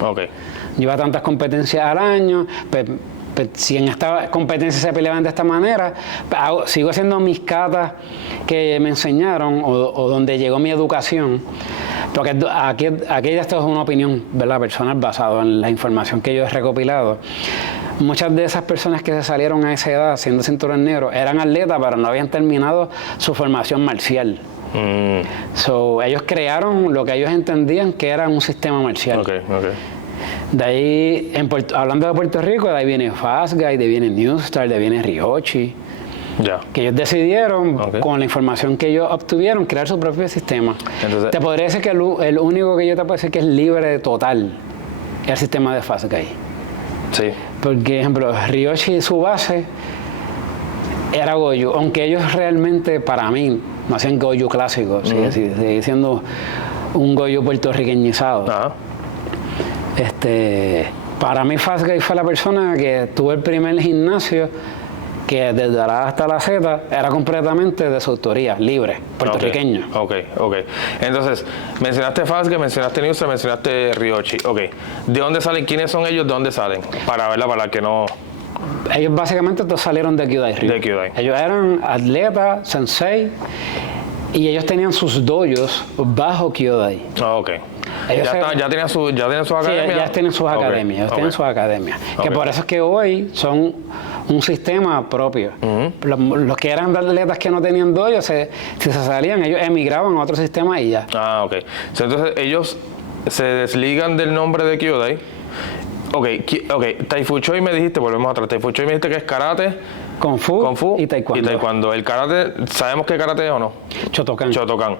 Lleva tantas competencias al año, pues si en esta competencia se peleaban de esta manera, sigo haciendo mis katas que me enseñaron o donde llegó mi educación. Porque aquí esto es una opinión, ¿verdad?, personal basado en la información que yo he recopilado. Muchas de esas personas que se salieron a esa edad siendo cinturón negro eran atletas, pero no habían terminado su formación marcial. Ellos crearon lo que ellos entendían que era un sistema marcial. De ahí, hablando de Puerto Rico, de ahí viene Fast Guy, de ahí viene Newstar, de ahí viene Ryochi. Que ellos decidieron, con la información que ellos obtuvieron, crear su propio sistema. Entonces, te podría decir que el único que yo te puedo decir que es libre total es el sistema de Fast Guy. Sí. Porque, por ejemplo, Ryochi, su base era Goju, aunque ellos realmente, para mí, no hacían Goju clásico, sigue siendo un Goju puertorriqueñizado. Para mí, Fast Guy fue la persona que tuvo el primer gimnasio que desde la A hasta la Z era completamente de su autoría, libre, puertorriqueño. Entonces, mencionaste Fast Guy, mencionaste Newstar, mencionaste Ryochi. ¿De dónde salen? ¿Quiénes son ellos? ¿De dónde salen? Para que no... Ellos básicamente todos salieron de Kyodai Ryu. Ellos eran atletas, sensei, y ellos tenían sus dojos bajo Kyodai. Ya tienen sus academias. Sí, ya tienen sus academias. Tienen sus academias. Que por eso es que hoy son un sistema propio. Los que eran atletas que no tenían dojo, si se salían, ellos emigraban a otro sistema y ya. Entonces ellos se desligan del nombre de Kyodai. Tai Fu Choi me dijiste, volvemos atrás. Tai Fu Choi me dijiste que es karate, Kung Fu y Taekwondo. El karate, ¿sabemos qué karate es o no? Shotokan.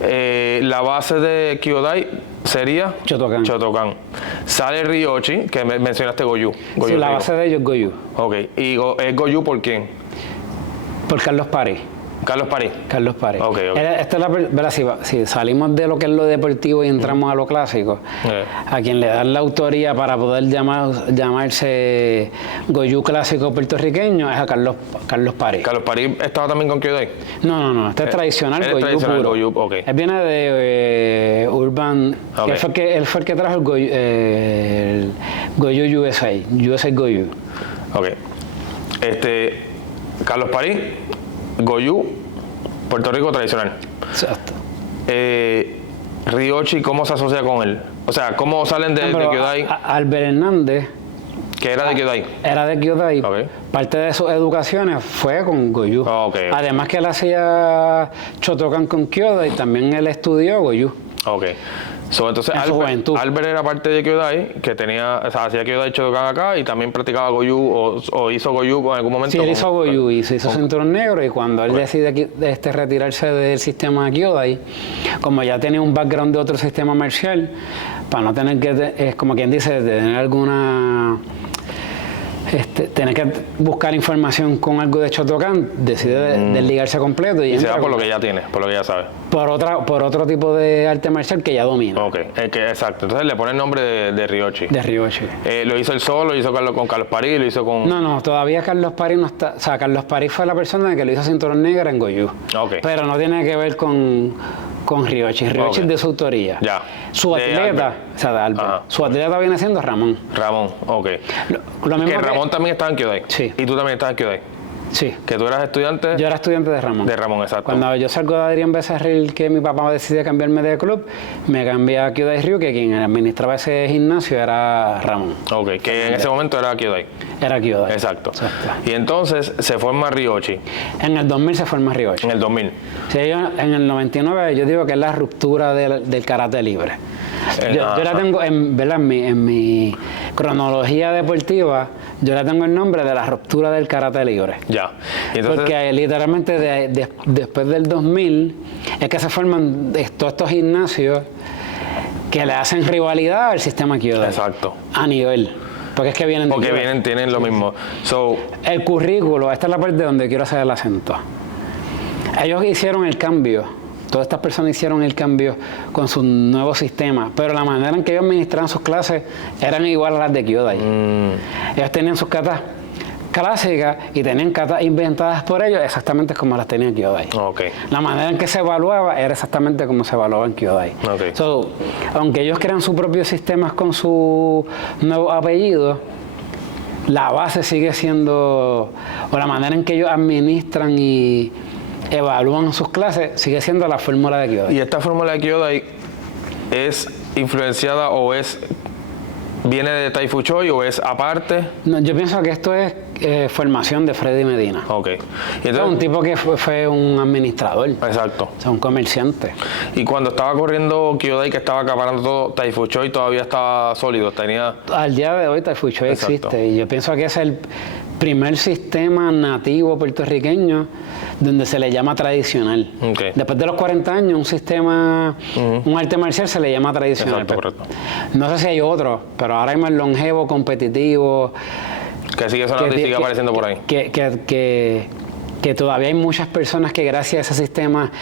La base de Kyodai sería Shotokan. Sale Ryochi, que mencionaste Goju. Sí, la base de ellos es Goju. ¿Y es Goju por quién? Por Carlos París. Carlos París. Esta es si salimos de lo que es lo deportivo y entramos a lo clásico, a quien le dan la autoría para poder llamarse Goju clásico puertorriqueño es a Carlos París. ¿Carlos París estaba también con Kyodai? No, este es tradicional Goju puro. Él viene de Urban, que él fue el que trajo el Goju USA Goju. Carlos París, Goju, Puerto Rico tradicional. Exacto. Ryochi, ¿cómo se asocia con él? O sea, ¿cómo salen de Kyodai? Albert Hernández, que era de Kyodai. Era de Kyodai. Parte de sus educaciones fue con Goju. Además que él hacía Shotokan con Kyodai, también él estudió Goju. Entonces Albert era parte de Kyodai, que hacía Kyodai Shotokan acá y también practicaba Goju o hizo Goju en algún momento. Sí, él hizo Goju y se hizo cinturón negro, y cuando él decide retirarse del sistema Kyodai, como ya tenía un background de otro sistema marcial, para no tener que, es como quien dice, tener alguna... tener que buscar información con algo de Shotokan, decide desligarse completo. Y se va por lo que ya tiene, por lo que ya sabe. por otro tipo de arte marcial que ya domina. Ok, exacto. Entonces le pone el nombre de Ryoshi. De Ryoshi. Lo hizo él solo, lo hizo con Carlos París, lo hizo con... No, todavía Carlos París no está... O sea, Carlos París fue la persona que lo hizo cinturón negra en Goju. Ok. Pero no tiene que ver con Ryoshi. Ryoshi es de su autoría. Ya. Su atleta, o sea, de Albert. Su atleta viene siendo Ramón. Ramón, ok. Lo mismo que Ramón también estaba en Kyodai. Sí. Y tú también estabas en Kyodai. Sí. Que tú eras estudiante. Yo era estudiante de Ramón. De Ramón, exacto. Cuando yo salgo de Adrián Becerril, que mi papá decide cambiarme de club, me cambié a Kyodai Ryu, que quien administraba ese gimnasio era Ramón. Ok, que en ese momento era Kyodai. Era Kyodai. Exacto. Y entonces se forma Ryoshi. En el 2000 se forma Ryoshi. En el 2000. Sí, en el 99 yo digo que es la ruptura del karate libre. Yo la tengo, ¿verdad? En mi cronología deportiva, yo la tengo el nombre de la ruptura del karate libre. Ya. Y entonces, porque literalmente después del 2000 es que se forman todos estos gimnasios que le hacen rivalidad al sistema Kyodai. Exacto. A nivel. Porque es que vienen de Kyodai. Tienen lo mismo. El currículo, esta es la parte donde quiero hacer el acento. Ellos hicieron el cambio. Todas estas personas hicieron el cambio con su nuevo sistema, pero la manera en que ellos administraban sus clases eran igual a las de Kyodai. Ellos tenían sus katas clásicas y tenían katas inventadas por ellos exactamente como las tenía Kyodai. Okay. La manera en que se evaluaba era exactamente como se evaluaba en Kyodai. Okay. Aunque ellos crean sus propios sistemas con su nuevo apellido, la base sigue siendo, o la manera en que ellos administran y evalúan sus clases, sigue siendo la fórmula de Kyodai. ¿Y esta fórmula de Kyodai es influenciada o viene de Tai Fu Choi o es aparte? No, yo pienso que esto es formación de Freddy Medina. Ok. Y entonces, un tipo que fue un administrador. Exacto. O sea, un comerciante. Y cuando estaba corriendo Kyodai, que estaba acaparando todo, Tai Fu Choi todavía estaba sólido, Al día de hoy Tai Fu Choi existe y yo pienso que es el primer sistema nativo puertorriqueño donde se le llama tradicional. Okay. Después de los 40 años, un sistema, un arte marcial se le llama tradicional. Exacto, correcto. No sé si hay otro, pero ahora mismo el longevo, competitivo. Que sigue sonando y sigue apareciendo por ahí. Que todavía hay muchas personas que gracias a ese sistema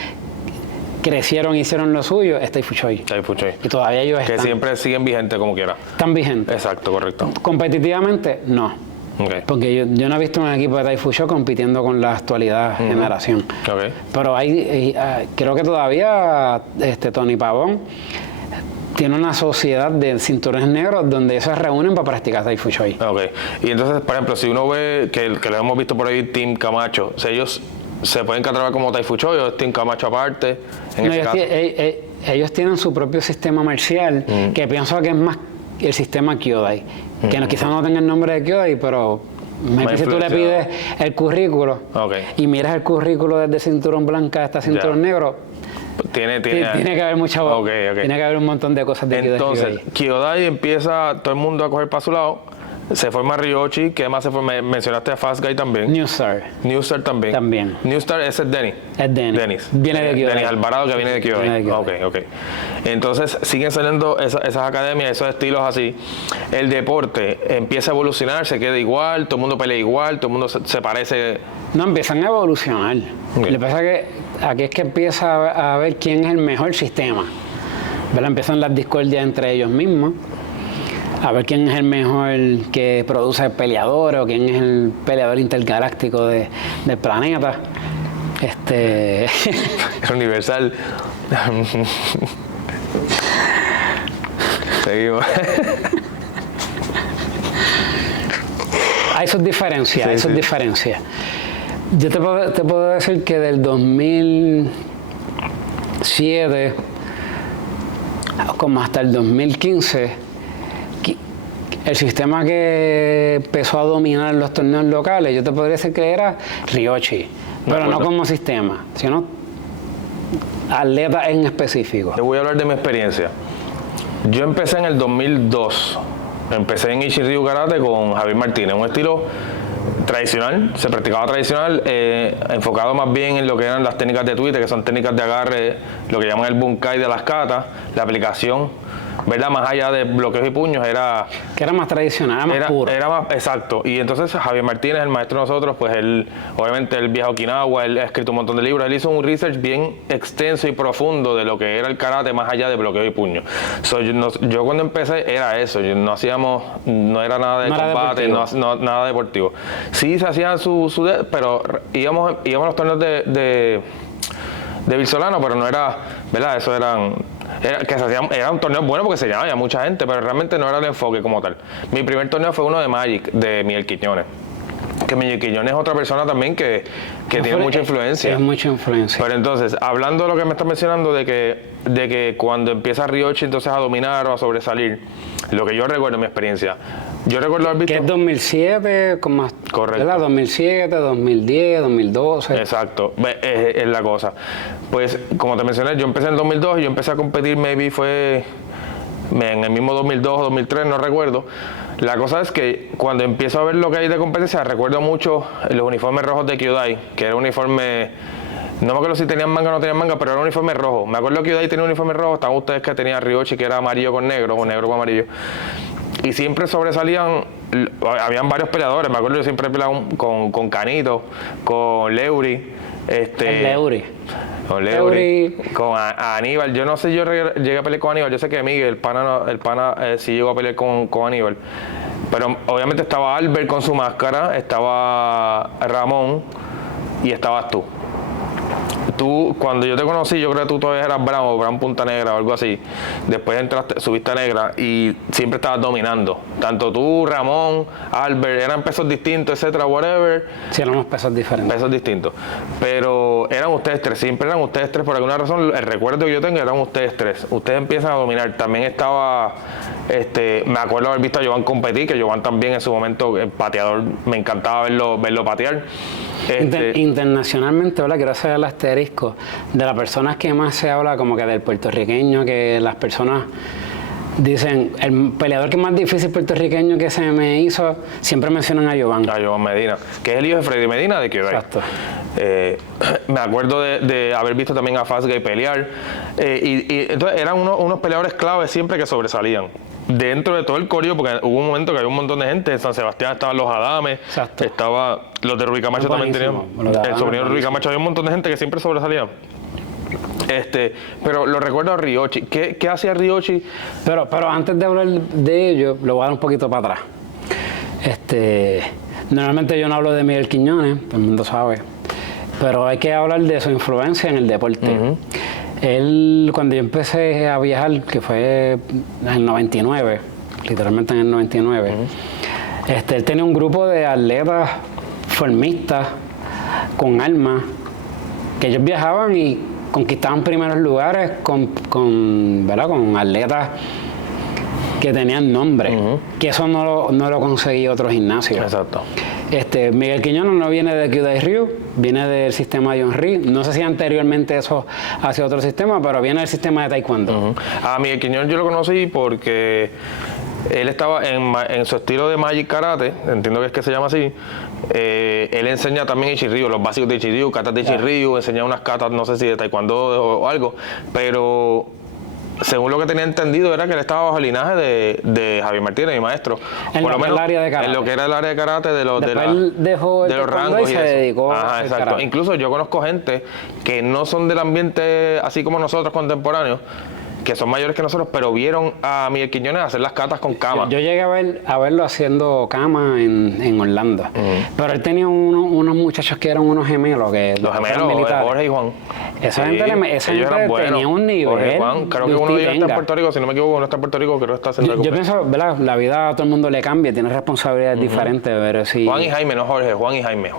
crecieron y hicieron lo suyo, es Tai Fu Choi. Tai Fu Choi. Y todavía ellos que siempre siguen vigentes como quiera. Están vigentes. Exacto, correcto. Competitivamente, no. Okay. Porque yo no he visto un equipo de Tai Fu Choi compitiendo con la actualidad generación. Okay. Pero creo que todavía Tony Pavón tiene una sociedad de cinturones negros donde ellos se reúnen para practicar Tai Fu Choi. Ok. Y entonces, por ejemplo, si uno ve que lo hemos visto por ahí, Team Camacho, o sea, ellos se pueden catalogar como Tai Fu Choi o es Team Camacho aparte. Ellos tienen su propio sistema marcial, que pienso que es más el sistema Kyodai. Que quizás no tenga el nombre de Kyodai, pero si tú le pides el currículo y miras el currículo desde cinturón blanca hasta cinturón negro, tiene que haber mucha tiene que haber un montón de cosas de Kyodai. Entonces, Kyodai empieza todo el mundo a coger para su lado. Se forma Ryoshi, que además mencionaste a Fast Guy también. New Star. New Star también. New Star, ese es Denny. Es Denny. Dennis. Viene de Kyodai. Denny Alvarado, que viene de Kyodai. Ok. Entonces siguen saliendo esas academias, esos estilos así. El deporte empieza a evolucionar, se queda igual, todo el mundo pelea igual, todo el mundo se parece. No, empiezan a evolucionar. Lo que pasa es que aquí es que empieza a ver quién es el mejor sistema. ¿Verdad? Empiezan las discordias entre ellos mismos. A ver quién es el mejor que produce peleadores o quién es el peleador intergaláctico del planeta. Universal. Seguimos. Hay sus diferencias, Yo te puedo decir que del 2007 como hasta el 2015 el sistema que empezó a dominar los torneos locales, yo te podría decir que era Ryoshi, pero no como sistema, sino atletas en específico. Te voy a hablar de mi experiencia. Yo empecé en el 2002. Empecé en Isshin-Ryu Karate con Javier Martínez, un estilo tradicional, se practicaba tradicional, enfocado más bien en lo que eran las técnicas de tuite, que son técnicas de agarre, lo que llaman el bunkai de las katas, la aplicación ¿verdad? Más allá de bloqueos y puños, era... Que era más tradicional, era más puro. Era más, exacto. Y entonces Javier Martínez, el maestro de nosotros, pues él, obviamente, él viajó a Okinawa, él ha escrito un montón de libros, él hizo un research bien extenso y profundo de lo que era el karate más allá de bloqueo y puño. Yo cuando empecé era eso, no era nada de combate, nada deportivo. Sí se hacían pero íbamos a los torneos de Vilsolano, pero no era, ¿verdad? Eso era un torneo bueno porque se llamaba mucha gente, pero realmente no era el enfoque como tal. Mi primer torneo fue uno de Magic, de Miguel Quiñones. Que Miguel Quiñones es otra persona también que tiene mucha influencia. Es mucha influencia. Pero entonces, hablando de lo que me estás mencionando, de que cuando empieza Ryochi entonces a dominar o a sobresalir, lo que yo recuerdo en mi experiencia, yo recuerdo haber visto... Que es 2007, como... Correcto. ¿Verdad? 2007, 2010, 2012. Exacto, es la cosa. Pues, como te mencioné, yo empecé en 2002 y yo empecé a competir, fue en el mismo 2002 o 2003, no recuerdo. La cosa es que cuando empiezo a ver lo que hay de competencia, recuerdo mucho los uniformes rojos de Kyodai, que era un uniforme... No me acuerdo si tenían manga o no tenían manga, pero era un uniforme rojo. Me acuerdo que Kyodai tenía un uniforme rojo, estaban ustedes que tenía Ryochi, que era amarillo con negro, o negro con amarillo. Y siempre sobresalían, habían varios peleadores, me acuerdo yo siempre peleaba con Canito, con Leury. Con Leury, con Aníbal. Yo no sé, yo llegué a pelear con Aníbal, yo sé que Miguel, el pana sí llegó a pelear con Aníbal. Pero obviamente estaba Albert con su máscara, estaba Ramón y estabas tú. Tú, cuando yo te conocí, yo creo que tú todavía eras Brown Punta Negra o algo así. Después subiste a Negra y siempre estabas dominando. Tanto tú, Ramón, Albert, eran pesos distintos, etcétera, whatever. Sí, éramos pesos diferentes. Pesos distintos. Pero eran ustedes tres, siempre eran ustedes tres. Por alguna razón, el recuerdo que yo tengo eran ustedes tres. Ustedes empiezan a dominar. También estaba, me acuerdo haber visto a Jovan competir, que Jovan también en su momento, el pateador, me encantaba verlo patear. Internacionalmente, ¿verdad? Quiero hacer el asterisco de las personas que más se habla como que del puertorriqueño, que las personas dicen, el peleador que más difícil puertorriqueño que se me hizo, siempre mencionan a Jovan. A Jovan Medina, que es el hijo de Freddy Medina de Kyodai. Exacto. Me acuerdo de haber visto también a Fast Guy pelear. Y entonces eran unos peleadores claves siempre que sobresalían. Dentro de todo el coreo, porque hubo un momento que había un montón de gente. En San Sebastián estaban los Adames, estaba los de Rubí Camacho también tenían. El sobrino de Rubí Camacho, había un montón de gente que siempre sobresalía. Pero lo recuerdo a Ryochi. ¿Qué hacía Ryochi? Pero antes de hablar de ello, lo voy a dar un poquito para atrás. Normalmente yo no hablo de Miguel Quiñones, todo el mundo sabe, pero hay que hablar de su influencia en el deporte. Él, cuando yo empecé a viajar, que fue en el 99, literalmente en el 99, él tenía un grupo de atletas formistas con armas, que ellos viajaban y conquistaban primeros lugares con atletas que tenían nombre, que eso no lo conseguía otro gimnasio. Exacto. Miguel Quiñones no viene de Kyodai Ryu, viene del sistema de John Rhee. No sé si anteriormente eso hacía otro sistema, pero viene del sistema de Taekwondo. A Miguel Quiñones yo lo conocí porque él estaba en su estilo de Magic Karate, entiendo que es que se llama así. Él enseña también Ichiryu, los básicos de Ichiryu, katas de Ichiryu, enseña unas katas, no sé si de Taekwondo o algo, pero según lo que tenía entendido era que él estaba bajo el linaje de Javier Martínez, mi maestro. Por lo menos el área de karate. En lo que era el área de karate, de los rangos y se dedicó a exacto. Karate. Incluso yo conozco gente que no son del ambiente así como nosotros contemporáneos, que son mayores que nosotros, pero vieron a Miguel Quiñones hacer las catas con Kama. Yo llegué a verlo haciendo Kama en Orlando. Pero él tenía unos muchachos que eran unos gemelos. Los gemelos, Jorge y Juan. Esa gente tenía un nivel. Jorge y Juan, creo que uno de ellos está en Puerto Rico, si no me equivoco, uno está en Puerto Rico, creo que está haciendo yo pienso, ¿verdad? La vida a todo el mundo le cambia, tiene responsabilidades diferentes, pero sí. Juan y Jaime, no Jorge, Juan y Jaime.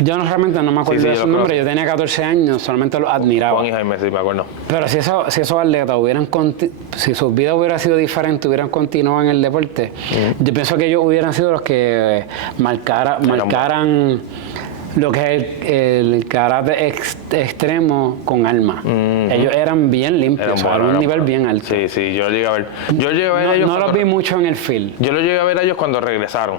Yo realmente no me acuerdo de su nombre, yo tenía 14 años, solamente los admiraba. Juan y Jaime, sí, me acuerdo. Pero si esos atletas si sus vidas hubieran sido diferentes, hubieran continuado en el deporte, yo pienso que ellos hubieran sido los que marcaran lo que es el karate extremo con armas. Ellos eran bien limpios, eran un nivel bien alto. Sí, yo lo llegué a ver. Yo llegué a ver a ellos no los vi mucho en el field. Yo lo llegué a ver a ellos cuando regresaron.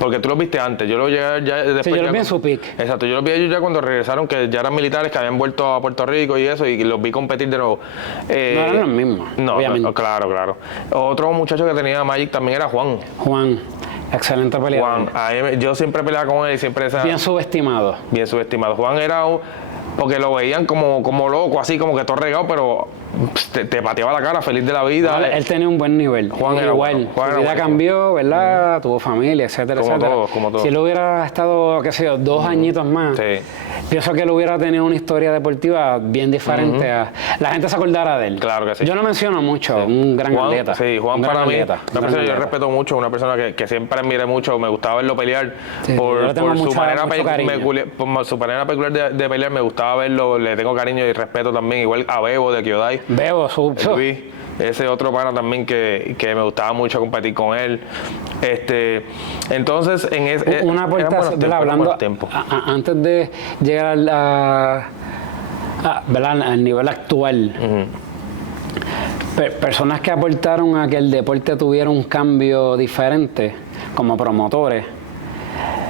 Porque tú los viste antes, yo los llegué ya después. Sí, yo ya los vi en su pick. Exacto, yo los vi ellos ya cuando regresaron, que ya eran militares, que habían vuelto a Puerto Rico y eso, y los vi competir de nuevo. No eran los mismos, no, obviamente. No, claro. Otro muchacho que tenía Magic también era Juan. Juan, excelente peleador. Juan, yo siempre peleaba con él y siempre bien subestimado. Bien subestimado. Juan era porque lo veían como loco, así como que todo regado, pero te pateaba la cara, feliz de la vida. No, él tenía un buen nivel. Juan era igual. Juan su vida cambió, ¿verdad? Tuvo familia, etcétera, etcétera. Como todo. Si él hubiera estado, qué sé yo, 2 añitos más, pienso que él hubiera tenido una historia deportiva bien diferente. La gente se acordara de él. Claro que sí. Yo lo menciono mucho, un gran atleta. Sí, Juan para mí, una persona que yo respeto mucho, una persona que siempre admiré mucho, me gustaba verlo pelear por su manera peculiar de pelear, me gustaba verlo, le tengo cariño y respeto también, igual a Bebo de Kyodai. Bebo, ese otro pana también que me gustaba mucho competir con él. Entonces, en una puerta, hablando, antes de llegar al nivel actual, personas que aportaron a que el deporte tuviera un cambio diferente, como promotores.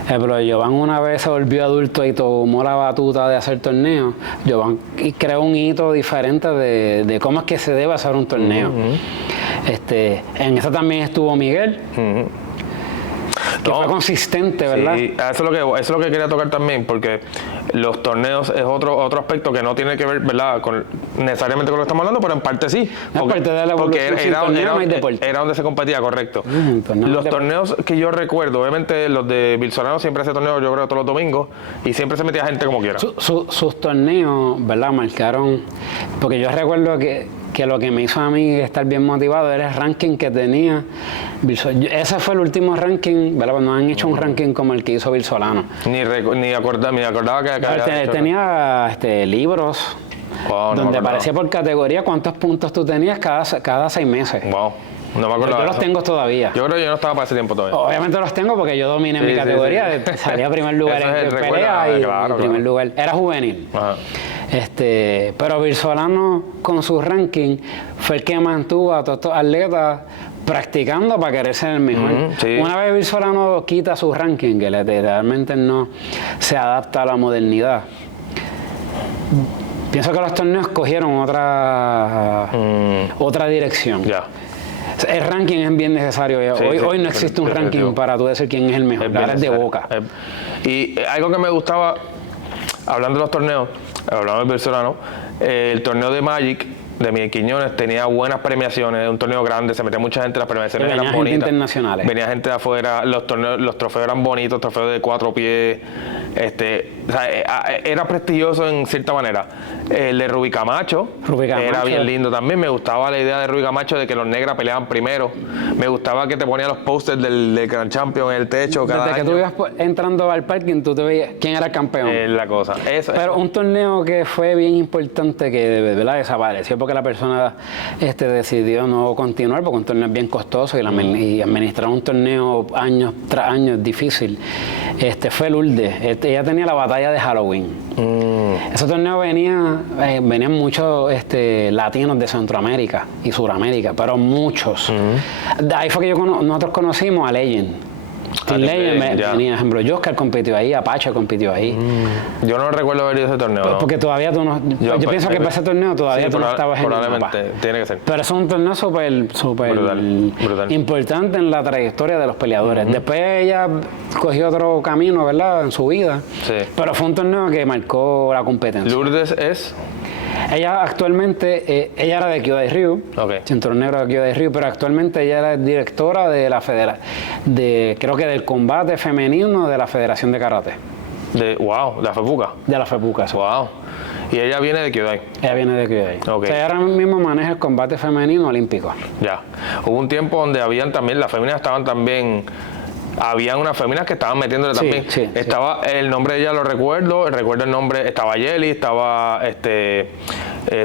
Pero Giovanni una vez se volvió adulto y tomó la batuta de hacer torneos. Giovanni creó un hito diferente de cómo es que se debe hacer un torneo. En eso también estuvo Miguel, que fue consistente, ¿verdad? Sí, eso es lo que quería tocar también, porque los torneos es otro aspecto que no tiene que ver, ¿verdad?, necesariamente con lo que estamos hablando, pero en parte sí. Porque era donde se competía, correcto. Los torneos que yo recuerdo, obviamente los de Bill Solano siempre hace torneos, yo creo, todos los domingos, y siempre se metía gente como quiera. Sus torneos, ¿verdad?, marcaron, porque yo recuerdo que lo que me hizo a mí estar bien motivado era el ranking que tenía Bill Solano. Ese fue el último ranking, ¿verdad? No han hecho un ranking como el que hizo Bill Solano. Ni acordaba que tenía libros donde aparecía por categoría cuántos puntos tú tenías cada 6 meses. Wow. No me acuerdo. Yo los tengo todavía. Yo creo que yo no estaba para ese tiempo todavía. Obviamente los tengo porque yo dominé mi categoría. Salía primer lugar en pelea y primer lugar. Era juvenil. Ajá. Pero Bill Solano con su ranking fue el que mantuvo a todos estos atletas practicando para querer ser el mejor. Una vez Bill Solano quita su ranking, que literalmente no se adapta a la modernidad, pienso que los torneos cogieron otra dirección. El ranking es bien necesario. Hoy no existe un ranking para tú decir quién es el mejor. Ahora es de boca. Y algo que me gustaba, hablando de los torneos, hablamos de Bill Solano, el torneo de Magic de Miguel Quiñones tenía buenas premiaciones, un torneo grande, se metía mucha gente, las premiaciones eran bonitas. Internacionales. Venía gente de afuera, los trofeos eran bonitos, trofeos de 4 pies, era prestigioso en cierta manera. El de Rubí Camacho era bien lindo también, me gustaba la idea de Rubí Camacho de que los negras peleaban primero, me gustaba que te ponían los posters del Grand Champion en el techo cada Desde que tú ibas entrando al parking, tú te veías quién era el campeón. Es la cosa. Pero un torneo que fue bien importante que de verdad desapareció porque la persona decidió no continuar porque un torneo es bien costoso y administrar un torneo años tras años es difícil. Fue Lourdes. Ella tenía la batalla de Halloween. Ese torneo venían muchos latinos de Centroamérica y Suramérica, pero muchos. Ahí fue que nosotros conocimos a Legend. Team Legend venía, ejemplo, Oscar compitió ahí, Apache compitió ahí. Yo no recuerdo haber ido a ese torneo. Porque todavía tú no. Yo pienso que para ese torneo todavía tú no estabas en el mapa. Probablemente, tiene que ser. Pero es un torneo súper brutal. Importante en la trayectoria de los peleadores. Después ella cogió otro camino, ¿verdad?, en su vida. Sí. Pero fue un torneo que marcó la competencia. Lourdes es. Ella actualmente, ella era de Kyodai Ryu, cinturón negro de Kyodai Ryu, pero actualmente ella es directora de la creo que del combate femenino de la Federación de Karate. De la FEPUCA. De la FEPUCA, sí. Wow. Y ella viene de Kyodai. Ella viene de Kyodai. O sea, ella ahora mismo maneja el combate femenino olímpico. Ya. Hubo un tiempo donde habían también, las féminas estaban también. Habían unas féminas que estaban metiéndole también. Estaba el nombre de ella, lo recuerdo el nombre, estaba Yeli, estaba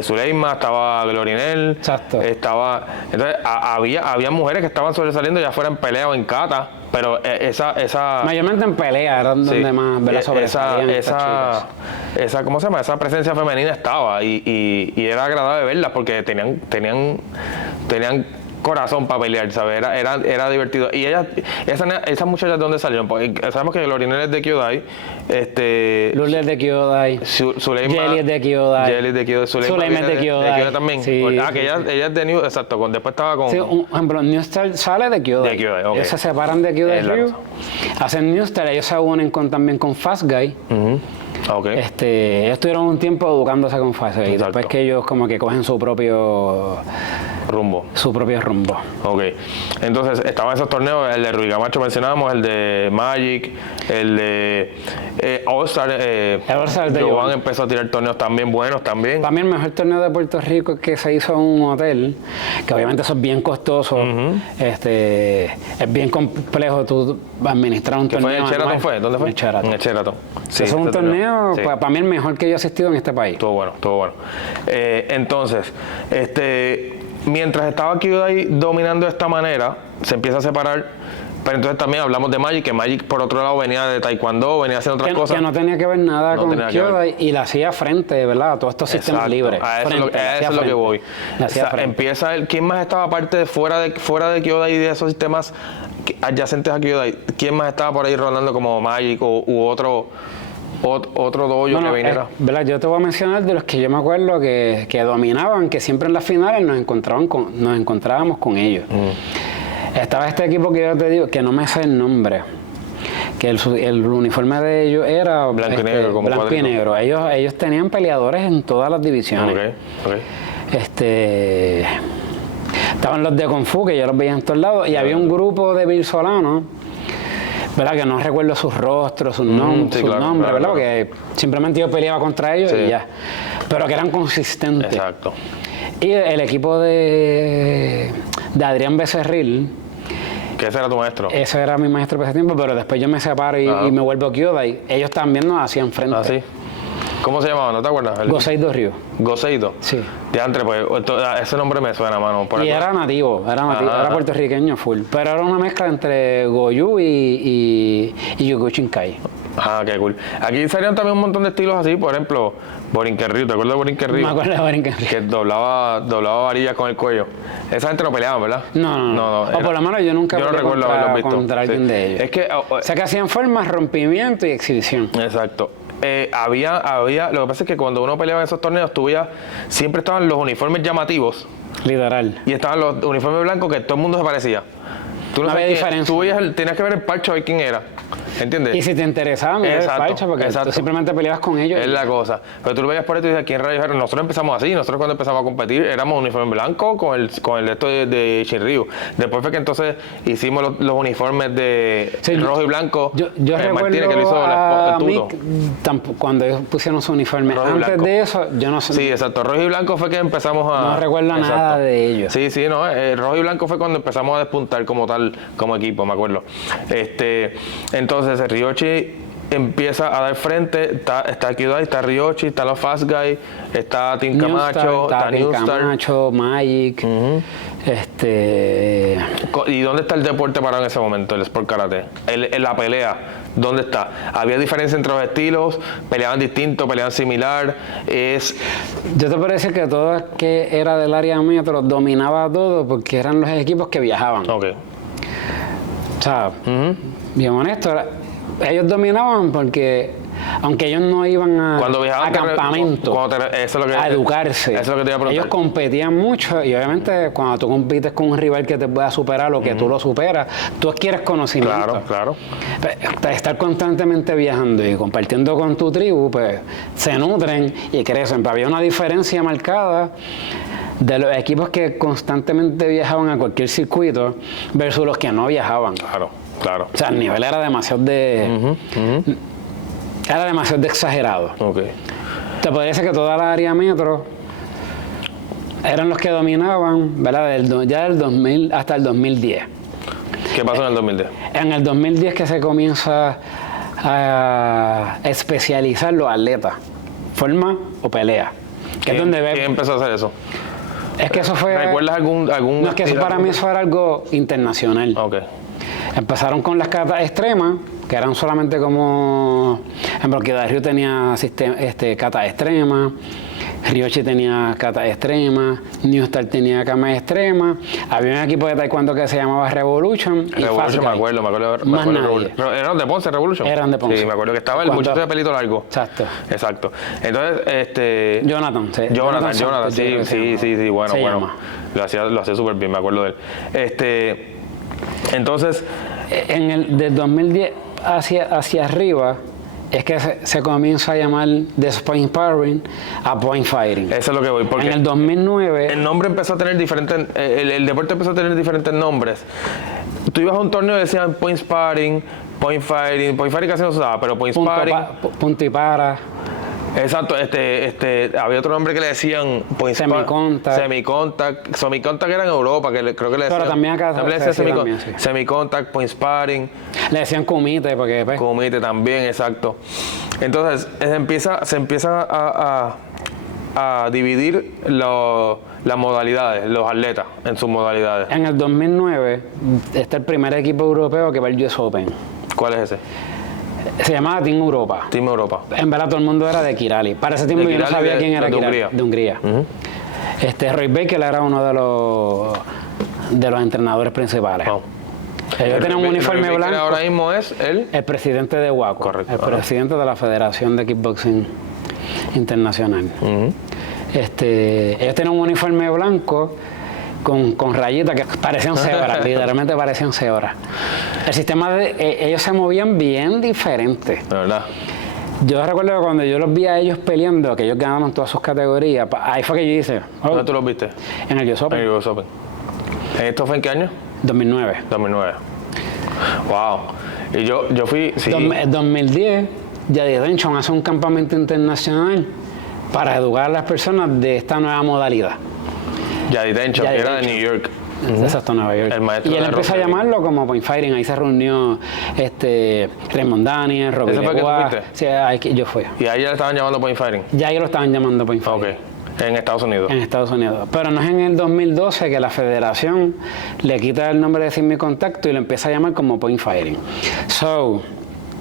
Zuleima, estaba Glorinel. Exacto. Entonces había mujeres que estaban sobresaliendo ya fuera en pelea o en kata, pero esa mayormente en pelea era donde más sobresalían esa ¿cómo se llama? Esa presencia femenina estaba y era agradable verlas porque tenían corazón para pelear, ¿sabes? Era divertido. Y esas muchachas, ¿de dónde salieron? Porque sabemos que Lorinel es de Kyodai, Luli es de Kyodai, Jelly es de Kyodai, Jelly es de Kyodai, Suleima es de Kyodai también. Sí, que ella es de New, exacto, después estaba con... Sí, por ejemplo, New Star sale de Kyodai. De Kyodai, ok. Ellos se separan de Kyodai Ryu, hacen New Star, ellos se unen también con Fast Guy. Okay. Ellos estuvieron un tiempo educándose con Fast Guy, y después que ellos como que cogen su propio rumbo. Ok. Entonces, estaban esos torneos, el de Rui Camacho mencionábamos, el de Magic, el de All-Star. Jovan empezó a tirar torneos también buenos también. También el mejor torneo de Puerto Rico que se hizo en un hotel, que obviamente eso es bien costoso, es bien complejo tú administrar un torneo. ¿Fue en el Sheraton? ¿Dónde fue? En el Sheraton. Sí, es un torneo, para mí el mejor que yo he asistido en este país. Todo bueno. Entonces, mientras estaba Kyodai dominando de esta manera, se empieza a separar. Pero entonces también hablamos de Magic, que Magic por otro lado venía de Taekwondo, venía haciendo otras cosas. Que no tenía que ver nada con Kyodai y la hacía frente, ¿verdad? A todos estos sistemas libres. A eso es lo que voy. Empieza ¿quién más estaba aparte de fuera de Kyodai y de esos sistemas adyacentes a Kyodai? ¿Quién más estaba por ahí rondando como Magic u otro dojo que viniera? ¿Verdad? Yo te voy a mencionar de los que yo me acuerdo que dominaban, que siempre en las finales nos encontrábamos con ellos. Estaba este equipo que yo te digo, que no me sé el nombre, que el uniforme de ellos era blanco y negro. Ellos tenían peleadores en todas las divisiones. Estaban los de Kung Fu, que yo los veía en todos lados, y había un grupo de venezolanos, ¿verdad? Que no recuerdo sus rostros, sus nombres, ¿verdad? Porque simplemente yo peleaba contra ellos y ya. Pero que eran consistentes. Exacto. Y el equipo de Adrián Becerril, que ese era tu maestro. Ese era mi maestro por ese tiempo, pero después yo me separo y me vuelvo a Kyodai. Ellos también nos hacían frente. ¿Ah, sí? ¿Cómo se llamaba? ¿No te acuerdas? Goseido Ryu. ¿Goseido? Sí. Diantre, pues ese nombre me suena, mano. Era nativo, era puertorriqueño full. Pero era una mezcla entre Goju y Yukichinkai. Qué cool. Aquí salieron también un montón de estilos así, por ejemplo, Borinquenryu. ¿Te acuerdas de Borinquenryu? Me acuerdo de Borinquenryu. Que doblaba varillas con el cuello. Esa gente no peleaba, ¿verdad? No. O por lo menos yo nunca no recuerdo haberlo visto. Contra alguien de ellos. Es que... o sea, que hacían formas, rompimiento y exhibición. Exacto. Lo que pasa es que cuando uno peleaba en esos torneos, siempre estaban los uniformes llamativos. Literal. Y estaban los uniformes blancos que todo el mundo se parecía. Tú no había diferencia. Tú tenías que ver el parche a ver quién era. ¿Entiendes? Y si te interesaba mirar el parche, porque tú simplemente peleabas con ellos. Es la cosa. Pero tú lo veías por esto y dices, ¿quién rayos era? Nosotros empezamos así. Nosotros cuando empezamos a competir éramos uniforme blanco con el de Shinryu. Después fue que entonces hicimos los uniformes de rojo y blanco. Yo recuerdo Martínez, que lo hizo el Tuto. Cuando ellos pusieron su uniforme. Antes de eso, yo no sé. Sí, exacto. Rojo y blanco fue que empezamos a... No recuerdo nada de ellos. Sí, no. Rojo y blanco fue cuando empezamos a despuntar como tal, como equipo, me acuerdo. Entonces, Ryochi empieza a dar frente, está Kyodai, está Ryochi, está los Fast Guy, está Team Camacho, está New Star, Camacho, Magic, ¿Y dónde está el deporte parado en ese momento, el Sport Karate? La pelea, ¿dónde está? ¿Había diferencia entre los estilos? ¿Peleaban distinto, peleaban similar? Yo te puedo decir que todo el que era del área metro dominaba todo porque eran los equipos que viajaban. Ok. O sea, bien honesto, ellos dominaban porque, aunque ellos no iban a campamentos, a educarse, eso es lo que te iba a preguntar. Ellos competían mucho y obviamente cuando tú compites con un rival que te pueda superar o que tú lo superas, tú adquieres conocimiento. Claro. Estar constantemente viajando y compartiendo con tu tribu, pues se nutren y crecen. Pero había una diferencia marcada de los equipos que constantemente viajaban a cualquier circuito versus los que no viajaban. Claro. O sea, el nivel era demasiado era demasiado exagerado. Okay. Te podría decir que toda la área metro eran los que dominaban, ¿verdad? Ya del 2000 hasta el 2010. ¿Qué pasó en el 2010? En el 2010 que se comienza a especializar los atletas, forma o pelea. ¿Quién empezó a hacer eso? Es que eso fue... ¿Recuerdas algún No, es que eso para mí eso era algo internacional. Okay. Empezaron con las katas extremas, que eran solamente como... En Bloqueo de Río tenía katas extremas, Ryoshi tenía kata extrema, New Star tenía kama extrema, había un equipo de taekwondo que se llamaba Revolution. Y Revolution, me acuerdo. Más nadie. ¿Eran de Ponce, Revolution? Eran de Ponce. Sí, me acuerdo que estaba el muchacho de pelito largo. Exacto. Entonces, Jonathan, sí, bueno. Llama. Lo hacía súper bien, me acuerdo de él. Entonces, de 2010 hacia arriba es que se comienza a llamar de Point Sparring a Point Fighting. Eso es lo que voy. Porque en el 2009... el nombre empezó a tener diferentes... El deporte empezó a tener diferentes nombres. Tú ibas a un torneo y decían Point Sparring, Point Fighting. Point Fighting casi no se usaba, pero Point Sparring... Punto y para... Exacto, había otro nombre que le decían Semi-Contact era en Europa, que creo que le decían. Pero también acá le decían Semi-Contact, Point Sparring. Le decían Kumite, porque pues. Kumite también, exacto. Entonces, se empieza a dividir las modalidades, los atletas en sus modalidades. En el 2009 está el primer equipo europeo que va al US Open. ¿Cuál es ese? Se llamaba Team Europa. Team Europa. En verdad todo el mundo era de Kirali. Para ese tiempo yo no sabía quién era Kirali. De Hungría. Roy Baker era uno de los entrenadores principales. Oh. Ellos tenían un uniforme blanco. Ahora mismo es el presidente de WACO. Correcto. El presidente de la Federación de Kickboxing Internacional. Ellos tenían un uniforme blanco con rayitas que parecían cebras, literalmente parecían cebras. El sistema ellos se movían bien diferente. De verdad. Yo recuerdo que cuando yo los vi a ellos peleando, que ellos ganaban todas sus categorías, ahí fue que yo hice. ¿Dónde tú los viste? En el US Open. En el US Open. ¿Esto fue en qué año? 2009. 2009. Wow. Y yo fui... Sí. 2010, Yadi Denchon hace un campamento internacional para educar a las personas de esta nueva modalidad. Yadi Denchon, que era de New York. Exacto, Nueva York. Y él empezó a llamarlo como Point Fighting. Ahí se reunió Raymond Daniel, Robbie ¿Ese fue que tú fuiste? Sí, yo fui. ¿Y ahí ya le estaban llamando Point Fighting? Ya ellos lo estaban llamando Point Fighting. Ok. En Estados Unidos. En Estados Unidos. Pero no es en el 2012 que la federación le quita el nombre de Sin Mi Contacto y lo empieza a llamar como Point Fighting.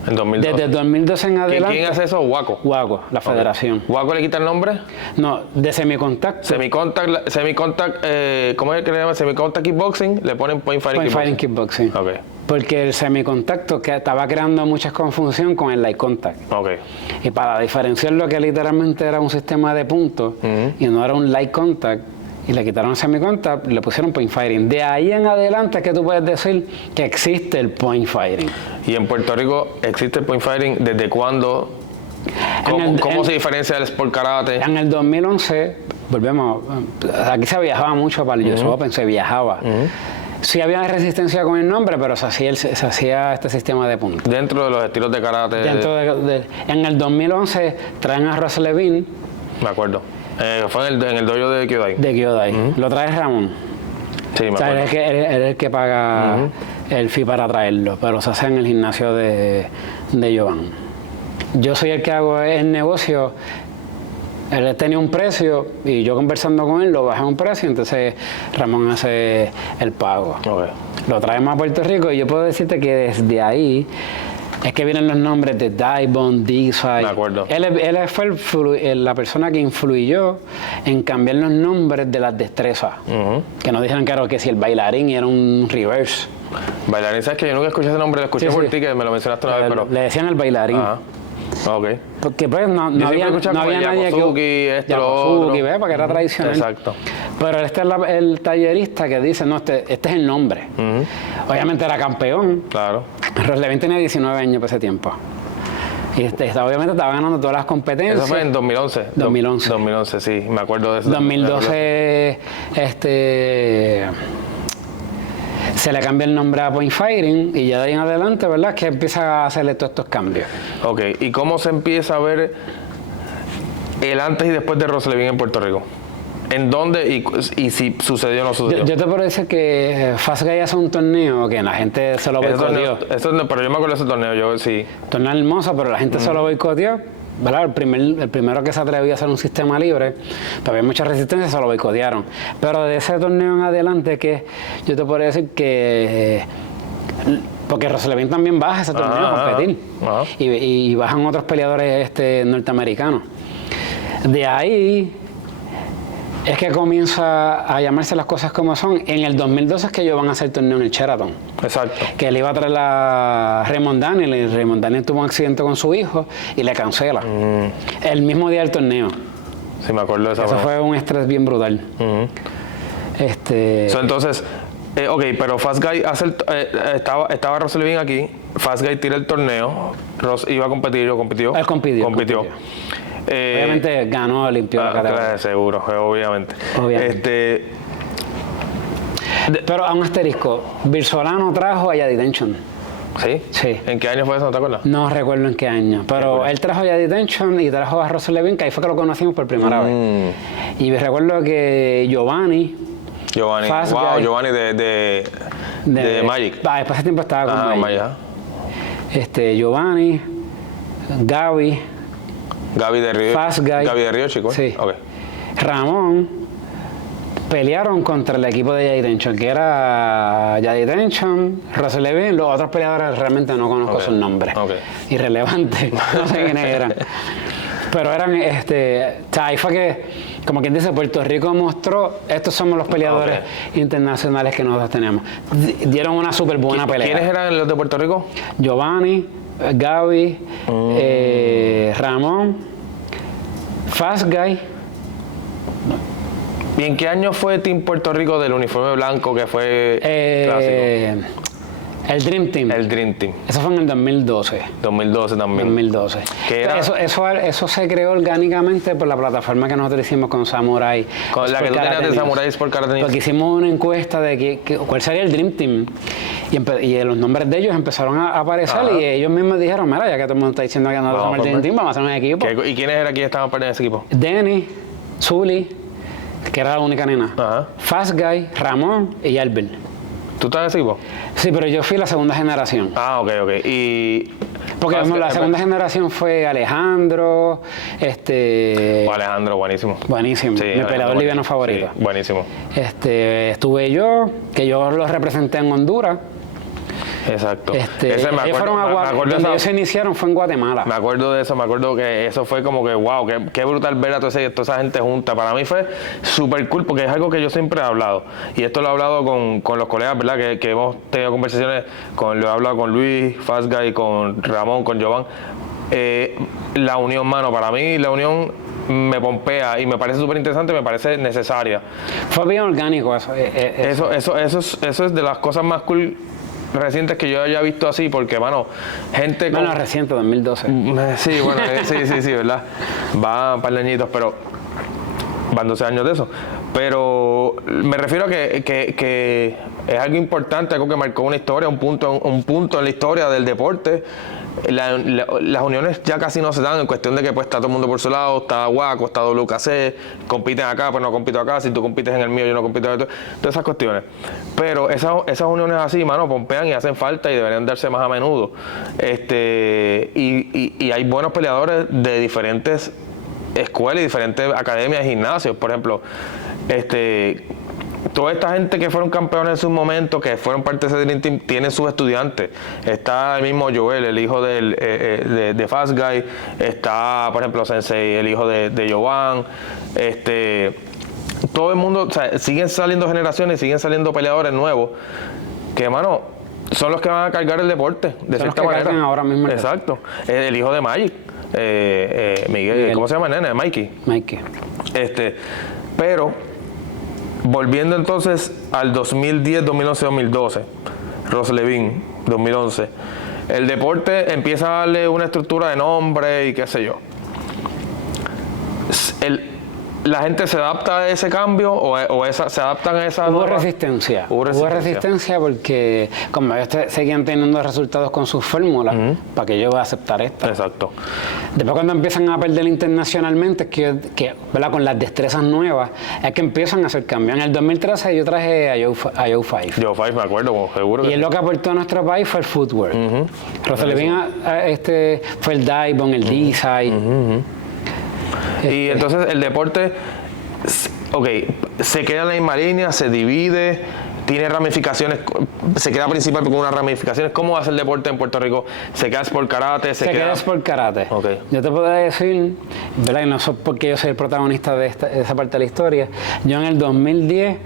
En 2012. Desde el 2012 en adelante. ¿Quién hace eso? WACO. WACO, la federación. ¿WACO le quita el nombre? No, de Semicontact. Semicontact, ¿cómo es que le llaman? Semicontact Kickboxing, le ponen Point Fighting Kickboxing. Ok. Porque el semicontacto que estaba creando mucha confusión con el light contact. Ok. Y para diferenciarlo, que literalmente era un sistema de puntos y no era un light contact, y le quitaron el semicontact, le pusieron point fighting. De ahí en adelante es que tú puedes decir que existe el point fighting. ¿Y en Puerto Rico existe el point fighting? ¿Desde cuándo? ¿Cómo se diferencia del sport karate? En el 2011, volvemos, aquí se viajaba mucho para el US Open, se viajaba. Sí había resistencia con el nombre, pero se hacía este sistema de puntos. Dentro de los estilos de karate. En el 2011 traen a Ross Levine. Me acuerdo. Fue en el dojo de Kyodai. De Kyodai. Lo trae Ramón. Sí, me acuerdo. Él es el que paga el fee para traerlo, pero se hace en el gimnasio de Giovanni. Yo soy el que hago el negocio. Él tenía un precio y yo conversando con él lo bajé a un precio, entonces Ramón hace el pago. Okay. Lo traemos a Puerto Rico y yo puedo decirte que desde ahí es que vienen los nombres de Daibon, D-Side. De acuerdo. Él fue la persona que influyó en cambiar los nombres de las destrezas. Que no dijeran claro que si el bailarín era un reverse. Bailarín, ¿sabes que yo nunca escuché ese nombre? Lo escuché por ti, que me lo mencionaste una vez, pero... Le decían el bailarín. Ajá. Ok. Porque pues no había nadie que... Yakuzuki, ¿ves? Porque era tradicional. Exacto. Pero este es el tallerista que dice, no, este es el nombre. Obviamente era campeón. Claro. Ross Levine tenía 19 años por ese tiempo. Y obviamente estaba ganando todas las competencias. Eso fue en 2011. 2011. 2011, sí, me acuerdo de eso. 2012, se le cambia el nombre a Point Fighting y ya de ahí en adelante, ¿verdad? Que empieza a hacerle todos estos cambios. Ok, ¿y cómo se empieza a ver el antes y después de Ross Levine en Puerto Rico? ¿En dónde y si sucedió o no sucedió? Yo te puedo decir que Fast Guy hace un torneo que la gente se lo boicoteó. Pero yo me acuerdo de ese torneo, yo sí. Torneo hermoso, pero la gente se lo boicoteó. ¿Verdad? El primero que se atrevió a hacer un sistema libre, pero había mucha resistencia, se lo boicotearon. Pero de ese torneo en adelante, que yo te podría decir que... porque Ross Levine también baja ese torneo a competir. Y bajan otros peleadores norteamericanos. De ahí Es que comienza a llamarse las cosas como son. En el 2012 es que ellos van a hacer torneo en el Sheraton. Exacto. Que le iba a traer a Raymond Daniel, y Raymond Daniel tuvo un accidente con su hijo y le cancela. El mismo día del torneo. Sí, me acuerdo de esa. Eso fue un estrés bien brutal. Entonces, ok, pero Fast Guy estaba Ross Levin aquí, Fast Guy tira el torneo, Ross iba a competir o compitió. Él compitió. Obviamente ganó, limpió la categoría. Seguro, obviamente. Pero a un asterisco, Virsolano trajo a Yadi Tension. ¿Sí? Sí. ¿En qué año fue eso? ¿No te acuerdas? No recuerdo en qué año, pero él trajo a Yadi Tension y trajo a Russell Levin, que ahí fue que lo conocimos por primera vez. Y recuerdo que Giovanni, Giovanni de Magic. Después de tiempo estaba con Magic. Giovanni, Gaby de Río. Fast Guy. Gaby de Río, chico. Sí. Okay. Ramón pelearon contra el equipo de Yadi Tension, que era Yadi Tension, Russell Levin, los otros peleadores realmente no conozco sus nombres. Irrelevantes, no sé quiénes eran. Pero eran, ahí fue que, como quien dice, Puerto Rico mostró, estos somos los peleadores internacionales que nosotros tenemos. Dieron una súper buena pelea. ¿Quiénes eran los de Puerto Rico? Giovanni, Gaby, Ramón, Fast Guy. ¿Y en qué año fue Team Puerto Rico del uniforme blanco que fue clásico? El Dream Team. El Dream Team. Eso fue en el 2012. 2012 también. 2012. Eso se creó orgánicamente por la plataforma que nosotros hicimos con Samurai. Con la que tú tenías de Samurai Sport Karate News. Porque hicimos una encuesta de cuál sería el Dream Team. Y los nombres de ellos empezaron a aparecer y ellos mismos dijeron, mira, ya que todo el mundo está diciendo que nosotros somos el Dream Team, vamos a hacer un equipo. ¿Y quiénes eran aquí que estaban perdiendo ese equipo? Denny, Zully, que era la única nena. Fast Guy, Ramón y Albert. ¿Tú estás en ese equipo? Sí, pero yo fui la segunda generación. Ok. Porque la segunda generación fue Alejandro, Alejandro, buenísimo. Buenísimo, sí, mi peleador liviano favorito. Sí, buenísimo. Estuve yo, que yo lo representé en Honduras. Exacto. Donde ellos se iniciaron fue en Guatemala. Me acuerdo de eso, me acuerdo que eso fue como que wow, qué brutal ver a toda esa gente junta. Para mí fue súper cool porque es algo que yo siempre he hablado. Y esto lo he hablado con los colegas, ¿verdad? Que hemos tenido conversaciones, lo he hablado con Luis, Fast Guy, con Ramón, con Giovanni. La unión, mano, para mí la unión me pompea y me parece súper interesante, me parece necesaria. Fue bien orgánico eso. Eso es de las cosas más cool recientes que yo haya visto así, porque, mano, gente con... reciente, 2012. Sí, bueno, sí, ¿verdad? Va un par de añitos, pero van 12 años de eso. Pero me refiero a que es algo importante, algo que marcó una historia, un punto en la historia del deporte. Las uniones ya casi no se dan en cuestión de que pues está todo el mundo por su lado, está Guaco, está WKC, compiten acá, pues no compito acá, si tú compites en el mío yo no compito en el tuyo, todas esas cuestiones. Pero esas uniones así, mano, pompean y hacen falta y deberían darse más a menudo. Y hay buenos peleadores de diferentes escuelas y diferentes academias y gimnasios, por ejemplo, toda esta gente que fueron campeones en sus momentos, que fueron parte de ese Dream Team, tienen sus estudiantes. Está el mismo Joel, el hijo de Fast Guy. Está, por ejemplo, Sensei, el hijo de Giovanni. Todo el mundo, o sea, siguen saliendo generaciones, siguen saliendo peleadores nuevos. Que, hermano, son los que van a cargar el deporte, de cierta manera. Ahora mismo. Exacto. El hijo de Magic. Miguel, ¿cómo se llama, nene? Mikey. Pero volviendo entonces al 2010, 2011, 2012, Ross Levin, 2011, el deporte empieza a darle una estructura de nombre y qué sé yo. ¿La gente se adapta a ese cambio se adaptan a esa Hubo resistencia porque como ellos seguían teniendo resultados con sus fórmulas, ¿para que yo voy a aceptar esto? Exacto. Después cuando empiezan a perder internacionalmente, que ¿verdad? Con las destrezas nuevas, es que empiezan a hacer cambios. En el 2013 yo traje a Joe Five. Joe Five, me acuerdo, seguro. Y lo que aportó a nuestro país fue el footwork. Ross Levin fue el dive, el D-side. Y entonces el deporte, se queda en la misma línea, se divide. tiene ramificaciones, se queda principal con unas ramificaciones. ¿Cómo hace el deporte en Puerto Rico? ¿Se queda Sport Karate? Se queda Sport Karate. Okay. Yo te puedo decir, ¿verdad? Y no sé por qué yo soy el protagonista de esa parte de la historia. Yo en el 2010,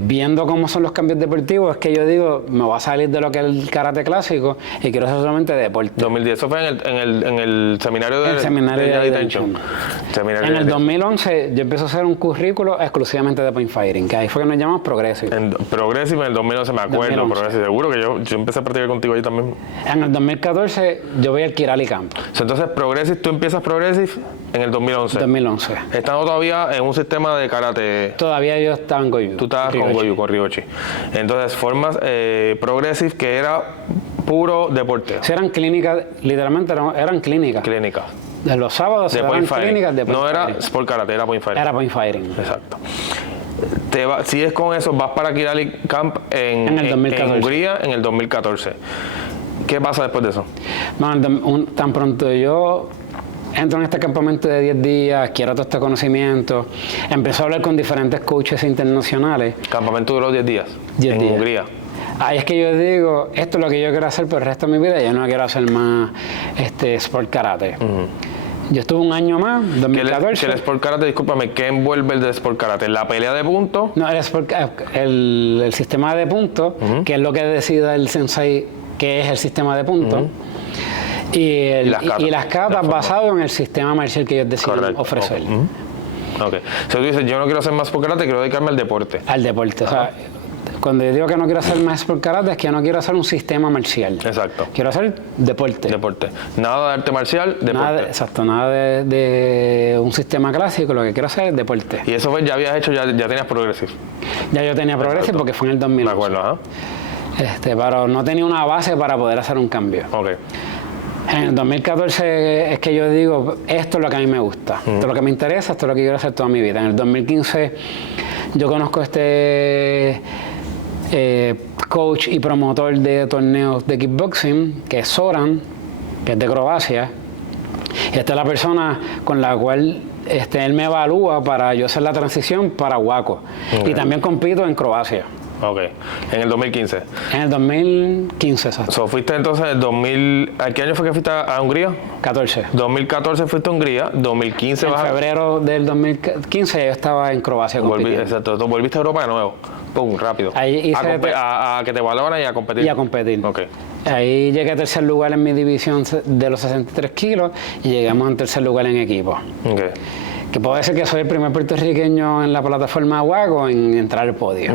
viendo cómo son los cambios deportivos, es que yo digo, me voy a salir de lo que es el karate clásico y quiero hacer solamente deporte. 2010, eso fue en el seminario de Detention. En el 2011 yo empecé a hacer un currículo exclusivamente de point fighting, que ahí fue que nos llamamos Progressive. Progressive en el 2011 me acuerdo, 2011. Progressive, seguro que yo empecé a practicar contigo ahí también. En el 2014 yo voy al Kirali Camp. Entonces Progressive, tú empiezas Progressive en el 2011. 2011. Estando todavía en un sistema de karate. Todavía yo estaba en Goju. Tú estabas con Goju, con Ryochi. Entonces formas Progressive, que era puro deporte. Sí, eran clínicas, literalmente eran clínicas. Clínicas. De los sábados de eran clínicas de point no fighting. Era Sport Karate, era point fighting. Era point fighting. Exacto. Si es con eso, vas para Kirali Camp en Hungría en el 2014. ¿Qué pasa después de eso? Bueno, tan pronto yo entro en este campamento de 10 días, quiero todo este conocimiento, empecé a hablar con diferentes coaches internacionales. ¿El campamento duró 10 días? 10 días. En Hungría. Ahí es que yo digo, esto es lo que yo quiero hacer por el resto de mi vida, yo no quiero hacer más Sport Karate. Yo estuve un año más, 2014. ¿Que el Sport Karate, discúlpame, qué envuelve el de Sport Karate? ¿La pelea de puntos? No, el sistema de puntos, que es lo que decide el sensei, que es el sistema de puntos. Y las catas basado en el sistema marcial que ellos deciden ofrecer. Ok. Si tú dices, yo no quiero hacer más Sport Karate, quiero dedicarme al deporte. Al deporte. O sea, cuando yo digo que no quiero hacer más Sport Karate, es que yo no quiero hacer un sistema marcial. Exacto. Quiero hacer deporte. Deporte. Nada de arte marcial, deporte. Exacto, nada de un sistema clásico, lo que quiero hacer es deporte. Y eso fue, ya habías hecho, ya tenías Progressive. Ya yo tenía Progressive porque fue en el 2011. Me acuerdo, ajá. Pero no tenía una base para poder hacer un cambio. Ok. En el 2014 es que yo digo, esto es lo que a mí me gusta, esto es lo que me interesa, esto es lo que quiero hacer toda mi vida. En el 2015 yo conozco coach y promotor de torneos de kickboxing, que es Zoran, que es de Croacia. Y esta es la persona con la cual él me evalúa para yo hacer la transición para Waco. Y también compito en Croacia. Ok. En el 2015. En el 2015, exacto. Fuiste entonces en el 2000... ¿A qué año fue que fuiste a Hungría? 14. 2014 fuiste a Hungría, 2015 en febrero del 2015 yo estaba en Croacia compitiendo. Exacto. Tú volviste a Europa de nuevo. Pum, rápido. Ahí hice a que te evaluaran y a competir. Y a competir. Ok. Ahí llegué a tercer lugar en mi división de los 63 kilos y llegamos en tercer lugar en equipo. Ok. Que puedo decir que soy el primer puertorriqueño en la plataforma WAGO en entrar al podio.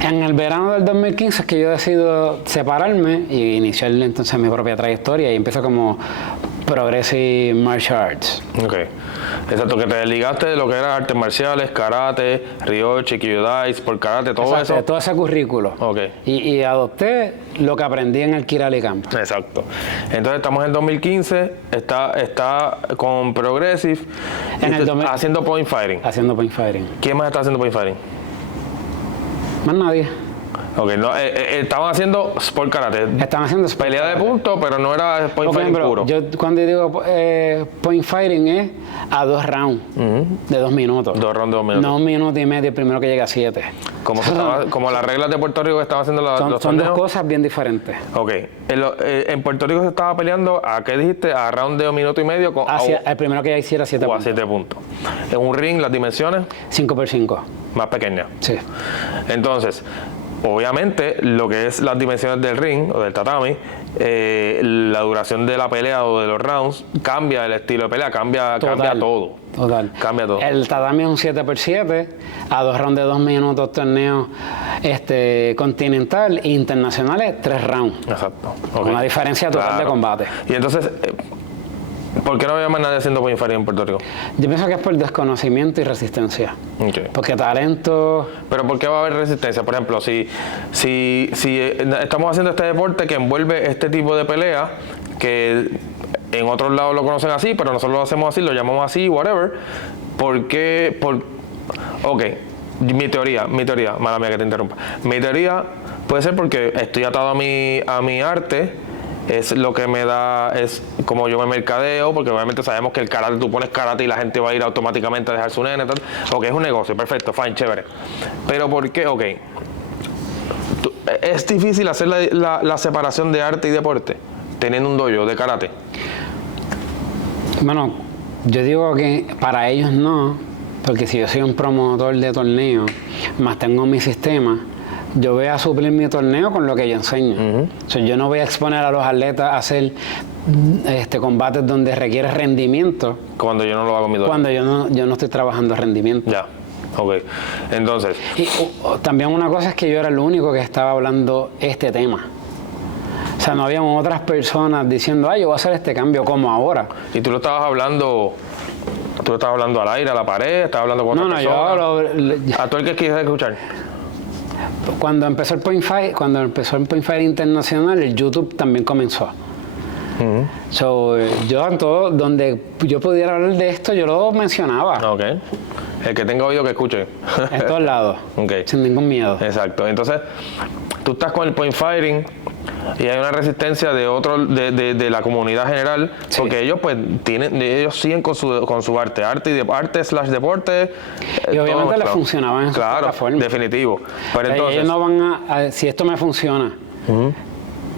En el verano del 2015 es que yo decido separarme y iniciar entonces mi propia trayectoria y empiezo como Progressive Martial Arts. Ok. Exacto, que te desligaste de lo que era artes marciales, karate, ryochi, kyudai, sport karate, todo Exacto, eso. todo ese currículo. Ok. Y adopté lo que aprendí en el Kirali Camp. Exacto. Entonces estamos en 2015, está con Progressive, haciendo point fighting. Haciendo point fighting. ¿Quién más está haciendo point fighting? Más nadie. Ok, no, estaban haciendo sport karate. Estaban haciendo sport pelea karate. de punto, pero no era point fighting puro. Yo cuando digo point fighting es a 2 rounds de 2 minutos. 2 rounds de 2 minutos. No 1 minuto y medio, el primero que llega a 7. Como las reglas de Puerto Rico que estaban haciendo los son torneos. Dos cosas bien diferentes. Ok. En Puerto Rico se estaba peleando, ¿a qué dijiste? A round de 1 minuto y medio. El primero que ya hiciera 7 puntos. O a 7 puntos. En un ring, las dimensiones. 5x5. Más pequeñas. Sí. Entonces, obviamente, lo que es las dimensiones del ring o del tatami, la duración de la pelea o de los rounds, cambia el estilo de pelea, cambia todo. Total. Cambia todo. El tatami es un 7x7, a 2 rounds de 2 minutos, torneo continental e internacionales, 3 rounds. Exacto. Okay. Una diferencia total de combate. Y entonces, ¿por qué no había más nadie haciendo point fighting en Puerto Rico? Yo pienso que es por desconocimiento y resistencia. Okay. Porque talento... ¿Pero por qué va a haber resistencia? Por ejemplo, si estamos haciendo este deporte que envuelve este tipo de pelea, que en otros lados lo conocen así, pero nosotros lo hacemos así, lo llamamos así, whatever, ¿por qué? Ok, mi teoría, mala mía que te interrumpa. Mi teoría puede ser porque estoy atado a mi arte es lo que me da, es como yo me mercadeo, porque obviamente sabemos que el karate, tú pones karate y la gente va a ir automáticamente a dejar su nene, tal. Ok, es un negocio, perfecto, fine, chévere. Pero ¿por qué? Ok. Es difícil hacer la separación de arte y deporte, teniendo un dojo de karate. Bueno, yo digo que para ellos no, porque si yo soy un promotor de torneo, más tengo mi sistema, yo voy a suplir mi torneo con lo que yo enseño. O sea, yo no voy a exponer a los atletas a hacer combates donde requiere rendimiento. Cuando yo no lo hago en mi torneo. Cuando yo no estoy trabajando rendimiento. Ya, ok. Entonces. Y también una cosa es que yo era el único que estaba hablando este tema. O sea, no habían otras personas diciendo, yo voy a hacer este cambio como ahora. Y tú lo estabas hablando. Tú estabas hablando al aire, a la pared, estabas hablando con otra persona. Yo hablo. ¿A tú el que quieres escuchar? Cuando empezó el Point Fight internacional, el YouTube también comenzó. So, yo en todo donde yo pudiera hablar de esto, yo lo mencionaba. Ok. El que tenga oído que escuche. En todos lados. Okay. Sin ningún miedo. Exacto. Entonces, tú estás con el point fighting y hay una resistencia de la comunidad general, sí. Porque ellos pues ellos siguen con su arte / deporte. Y obviamente les funcionaba en su plataforma. Definitivo. Pero entonces, ellos no van si esto me funciona.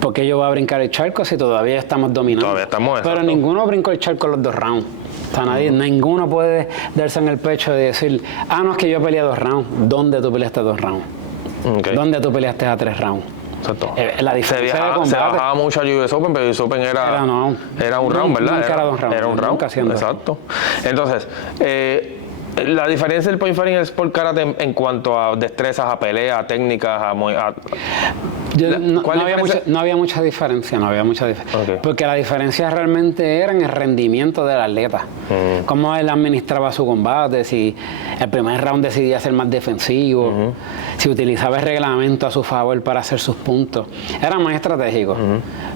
Porque yo voy a brincar el charco si todavía estamos dominando. Todavía estamos. Pero ninguno brincó el charco los 2 rounds. O sea, ninguno puede darse en el pecho de decir, no, es que yo peleé 2 rounds. ¿Dónde tú peleaste 2 rounds? Okay. ¿Dónde tú peleaste a 3 rounds? Exacto. La diferencia de combate. Se bajaba mucho a US Open, pero US Open era un round, ¿verdad? Nunca era 2 rounds. Era un round. Exacto. Entonces, la diferencia del point fighting es por karate en cuanto a destrezas, a peleas, a técnicas, no había mucha diferencia. Okay. Porque la diferencia realmente era en el rendimiento del atleta. Cómo él administraba su combate, si el primer round decidía ser más defensivo, si utilizaba el reglamento a su favor para hacer sus puntos. Era más estratégico.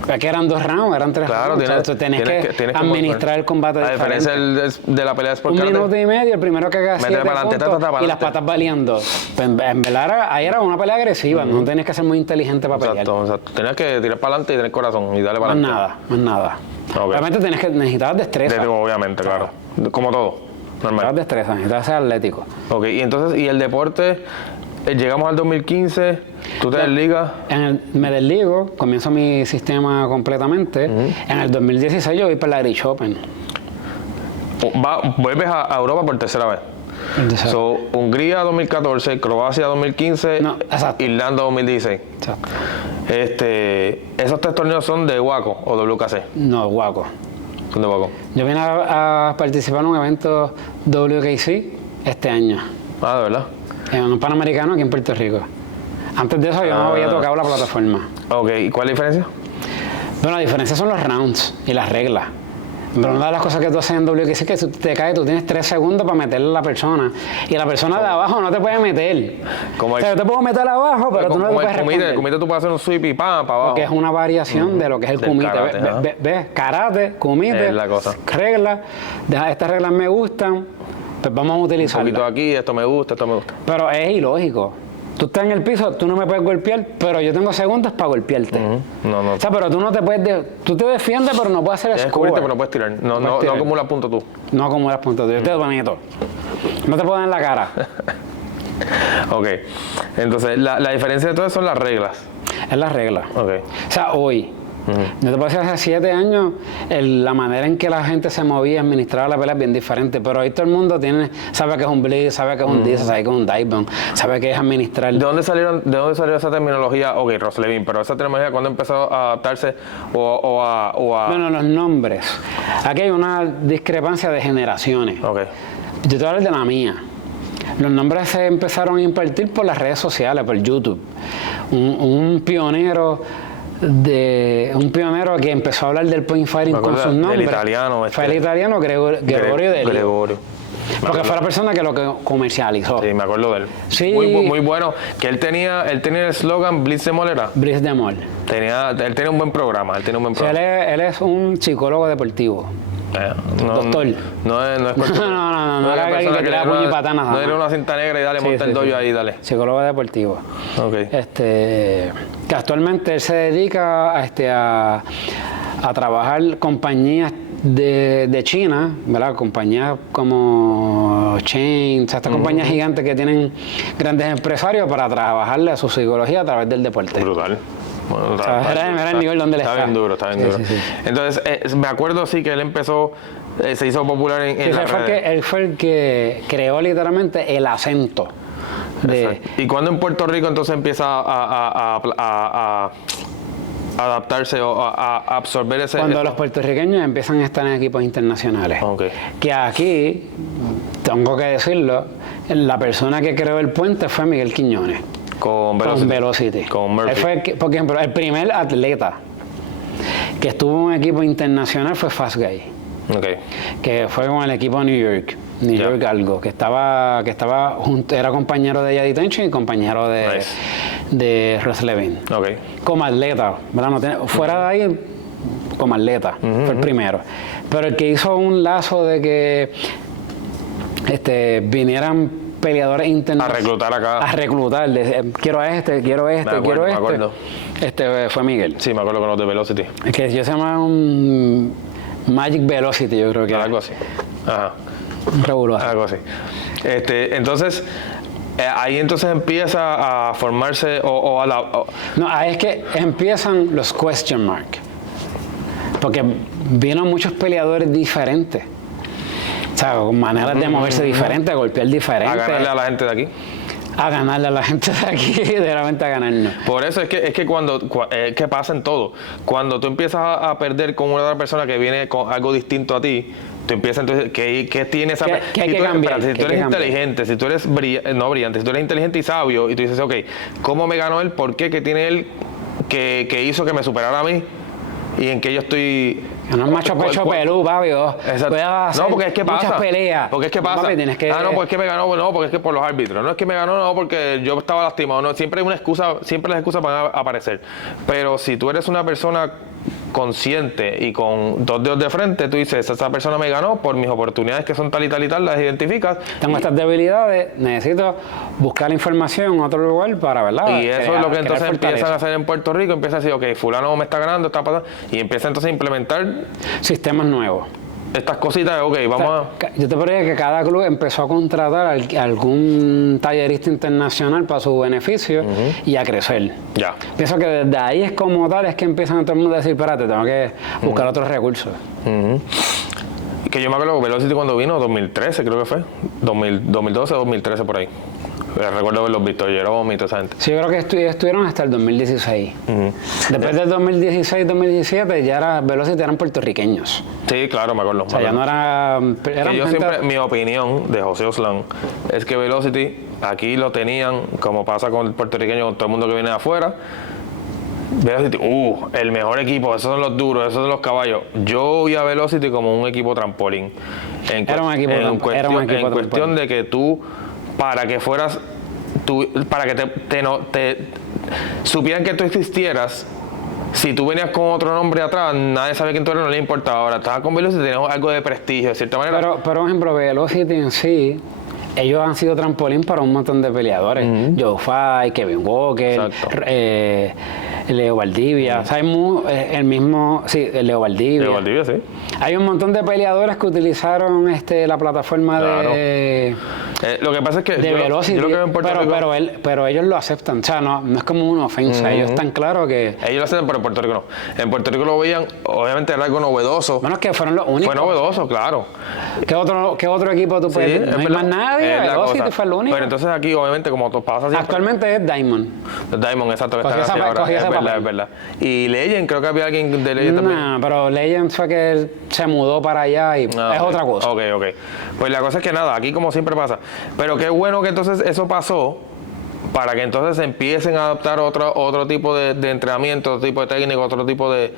Aquí eran 2 rounds, eran 3 rounds. Tenías que administrar el combate diferente. La diferencia de la pelea es por 1 minuto y medio, el primero que haga 7 puntos y las patas valiendo. Pues, en verdad ahí era una pelea agresiva, no tenías que ser muy inteligente para pelear. Exacto. Tenías que tirar para adelante y tener corazón y darle para adelante. Más nada. Okay. Realmente necesitabas destreza. Obviamente, claro. Como todo. Necesitabas destreza, necesitabas ser atlético. Ok, y entonces, ¿y el deporte? Llegamos al 2015, tú te desligas. Me desligo, comienzo mi sistema completamente. En el 2016 yo voy para la Irish Open. Vuelves a Europa por tercera vez. Hungría 2014, Croacia 2015, Irlanda 2016. Exacto. ¿Esos 3 torneos son de WACO o WKC? No, WACO. Son de WACO. Yo vine a participar en un evento WKC este año. ¿De verdad? En un panamericano aquí en Puerto Rico. Antes de eso yo no había tocado la plataforma. Ok, ¿y cuál es la diferencia? Bueno, la diferencia son los rounds y las reglas. Pero una de las cosas que tú haces en WKC es que si te caes, tú tienes 3 segundos para meterle a la persona. Y la persona de abajo no te puede meter. O sea, yo te puedo meter abajo, pero tú no te puedes responder. El kumite tú puedes hacer un sweep y para abajo. Porque es una variación de lo que es el kumite. ¿Ves? Karate, kumite, reglas. Estas reglas me gustan, pues vamos a utilizarlas. Un poquito aquí, esto me gusta. Pero es ilógico. Tú estás en el piso, tú no me puedes golpear, pero yo tengo segundos para golpearte. No. O sea, pero tú no te puedes... Tú te defiendes, pero no puedes hacer score. Cubrirte, pero no puedes tirar. No acumulas puntos tú. No acumulas puntos tú. Yo te bonito. No te puedo dar en la cara. Ok. Entonces, la diferencia de todo son las reglas. Es las reglas. Ok. O sea, hoy... Yo te puedo decir, hace 7 años, la manera en que la gente se movía, administraba la pelea es bien diferente, pero hoy todo el mundo sabe que es un blitz, sabe que es un diss, sabe que es un dive bomb, sabe que es administrar. ¿De dónde salió esa terminología? Ok, Ross Levin, pero esa terminología, ¿cuándo empezó a adaptarse o a...? Bueno, los nombres. Aquí hay una discrepancia de generaciones. Ok. Yo te voy a hablar de la mía. Los nombres se empezaron a impartir por las redes sociales, por YouTube. Un pionero que empezó a hablar del point fighting con sus nombres. El italiano. Fue el italiano Gregorio Delio. Gregorio. Porque fue la persona que lo comercializó. Sí, me acuerdo de él. Sí. Muy bueno. Que él tenía el eslogan Blitz de Mol, ¿era? Blitz de Mol. Él tenía un buen programa. Sí, él es un psicólogo deportivo. Doctor. No es no era alguien que tira puño y patanas. No era una cinta negra y dale, monta el dojo ahí, dale. Psicólogo deportivo. Okay. Que actualmente él se dedica a trabajar compañías de China, ¿verdad? Compañías como Chain, o sea, estas compañías gigantes que tienen grandes empresarios para trabajarle a su psicología a través del deporte. Brutal. Bueno, o sea, era el nivel donde él está. Está bien duro, está bien duro. Sí. Entonces, me acuerdo sí que él empezó, se hizo popular en las redes. Él fue el que creó literalmente el acento. ¿Y cuándo en Puerto Rico entonces empieza a adaptarse o a absorber ese... Cuando los puertorriqueños empiezan a estar en equipos internacionales. Okay. Que aquí, tengo que decirlo, la persona que creó el puente fue Miguel Quiñones. Con Velocity. Con Murphy. Él fue, por ejemplo, el primer atleta que estuvo en un equipo internacional fue Fast Guy. Okay. Que fue con el equipo New York algo, que estaba junto, era compañero de Yadi Tenchi y compañero de Russ Levin. Okay. Como atleta, ¿verdad? Fuera de ahí, como atleta, fue el primero. Pero el que hizo un lazo de que vinieran peleadores internacionales. A reclutar acá. A reclutar. Quiero a quiero fue Miguel. Sí, me acuerdo con los de Velocity. Es que yo se llama un Magic Velocity, yo creo que algo así. Ajá. Algo así. Entonces, ahí entonces empieza a formarse No, ahí es que empiezan los question mark. Porque vino muchos peleadores diferentes. O sea, con maneras de moverse diferentes, golpear diferentes. A ganarle a la gente de aquí. A ganarle a la gente de aquí, de realmente a ganarnos. Por eso es que que pasa en todo. Cuando tú empiezas a perder con una otra persona que viene con algo distinto a ti, tú empiezas entonces, ¿qué tiene esa persona? Si tú eres inteligente, si tú eres brillante, si tú eres inteligente y sabio, y tú dices, ok, ¿cómo me ganó él? ¿Por qué? ¿Qué tiene él que hizo que me superara a mí? Y en que yo estoy... No es macho pecho pelú, papi. No, porque es que pasa. Muchas peleas. Porque es que pasa. Papi, no, pues es que me ganó, no, porque es que por los árbitros. No es que me ganó, no, porque yo estaba lastimado. No, siempre hay una excusa, siempre las excusas van a aparecer. Pero si tú eres una persona consciente y con dos dedos de frente, tú dices, esa persona me ganó por mis oportunidades que son tal y tal y tal, las identificas. Tengo estas debilidades, necesito buscar la información en otro lugar para, ¿verdad? Y eso es lo que entonces empiezan a hacer en Puerto Rico, empieza a decir, ok, fulano me está ganando, está pasando, y empieza entonces a implementar sistemas nuevos. Estas cositas, ok, vamos Yo te podría decir que cada club empezó a contratar a algún tallerista internacional para su beneficio y a crecer. Ya. Pienso que desde ahí es como tal, es que empiezan a todo el mundo a decir, espérate, tengo que buscar otros recursos. Que yo me acuerdo que Velocity cuando vino, 2013 creo que fue, 2012 o 2013 por ahí. Recuerdo verlos visto, Jerome y toda esa gente. Sí, yo creo que estuvieron hasta el 2016. Después del 2016-2017 ya Velocity eran puertorriqueños. Sí, claro, me acuerdo. O sea, ya no eran yo siempre, mi opinión de José Oslán es que Velocity aquí lo tenían, como pasa con el puertorriqueño, con todo el mundo que viene de afuera. Velocity, el mejor equipo, esos son los duros, esos son los caballos. Yo vi a Velocity como un equipo trampolín. Era un equipo trampolín. En cuestión de que tú, para que te supieran que tú existieras, si tú venías con otro nombre atrás, nadie sabía quién tú eras, no le importaba. Ahora, estabas con Velocity, tenías algo de prestigio, de cierta manera. Pero por ejemplo, Velocity en sí, ellos han sido trampolín para un montón de peleadores. Joe Fay, Kevin Walker, Leo Valdivia. O sea, hay el mismo... Sí, Leo Valdivia. Leo Valdivia, sí. Hay un montón de peleadores que utilizaron la plataforma de... lo que pasa es que de Velocity, yo lo que veo en Puerto Rico, pero ellos lo aceptan, o sea, no es como una ofensa, ellos están claros que... Ellos lo aceptan, pero en Puerto Rico no. En Puerto Rico lo veían, obviamente era algo novedoso. Bueno, es que fueron los únicos. Fue novedoso, claro. ¿Qué otro equipo tú puedes...? No hay más nadie, Velocity fue el único. Pero entonces aquí, obviamente, como pasa siempre... Actualmente es Diamond. Diamond, exacto, que está ahora. Es verdad. Y Legend, creo que había alguien de Legend también. No, pero Legend fue que se mudó para allá y es otra cosa. Ok. Pues la cosa es que nada, aquí como siempre pasa. Pero qué bueno que entonces eso pasó para que entonces empiecen a adoptar otro tipo de entrenamiento, otro tipo de técnica, otro tipo de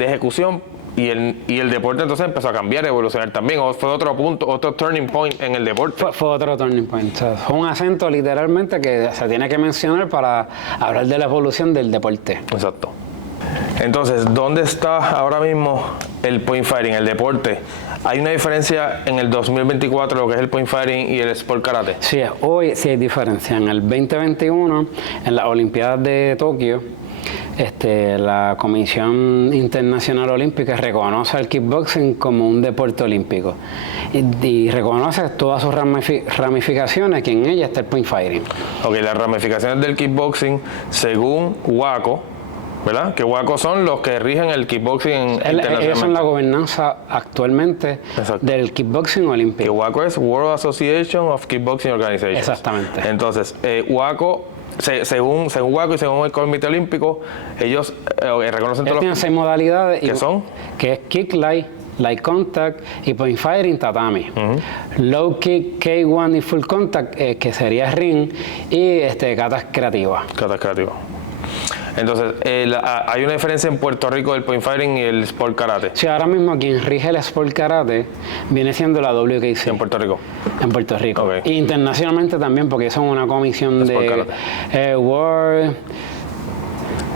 ejecución. Y el deporte entonces empezó a cambiar, a evolucionar también. ¿O fue otro punto, otro turning point en el deporte? Fue otro turning point. O sea, fue un acento literalmente que se tiene que mencionar para hablar de la evolución del deporte. Exacto. Entonces, ¿dónde está ahora mismo el point fighting, el deporte, ¿hay una diferencia en el 2024 lo que es el point fighting y el sport karate? Sí, hoy sí hay diferencia. En el 2021, en las Olimpiadas de Tokio, la Comisión Internacional Olímpica reconoce al kickboxing como un deporte olímpico y reconoce todas sus ramificaciones, que en ella está el point fighting. Ok, las ramificaciones del kickboxing según WACO, ¿verdad? Que WACO son los que rigen el kickboxing internacionalmente. Ellos son la gobernanza actualmente del kickboxing olímpico. Que WACO es World Association of Kickboxing Organizations. Exactamente. Entonces, WACO, según WACO y según el Comité Olímpico, ellos reconocen todos tienen 6 modalidades. ¿Qué son? Que es kick light contact y point fighting tatami. Low kick, K1 y full contact, que sería ring, y katas creativa. Katas creativa. Entonces, hay una diferencia en Puerto Rico del point fighting y el sport karate. Sí, ahora mismo quien rige el sport karate viene siendo la WKC. En Puerto Rico. En Puerto Rico. Okay. E internacionalmente también, porque son una comisión de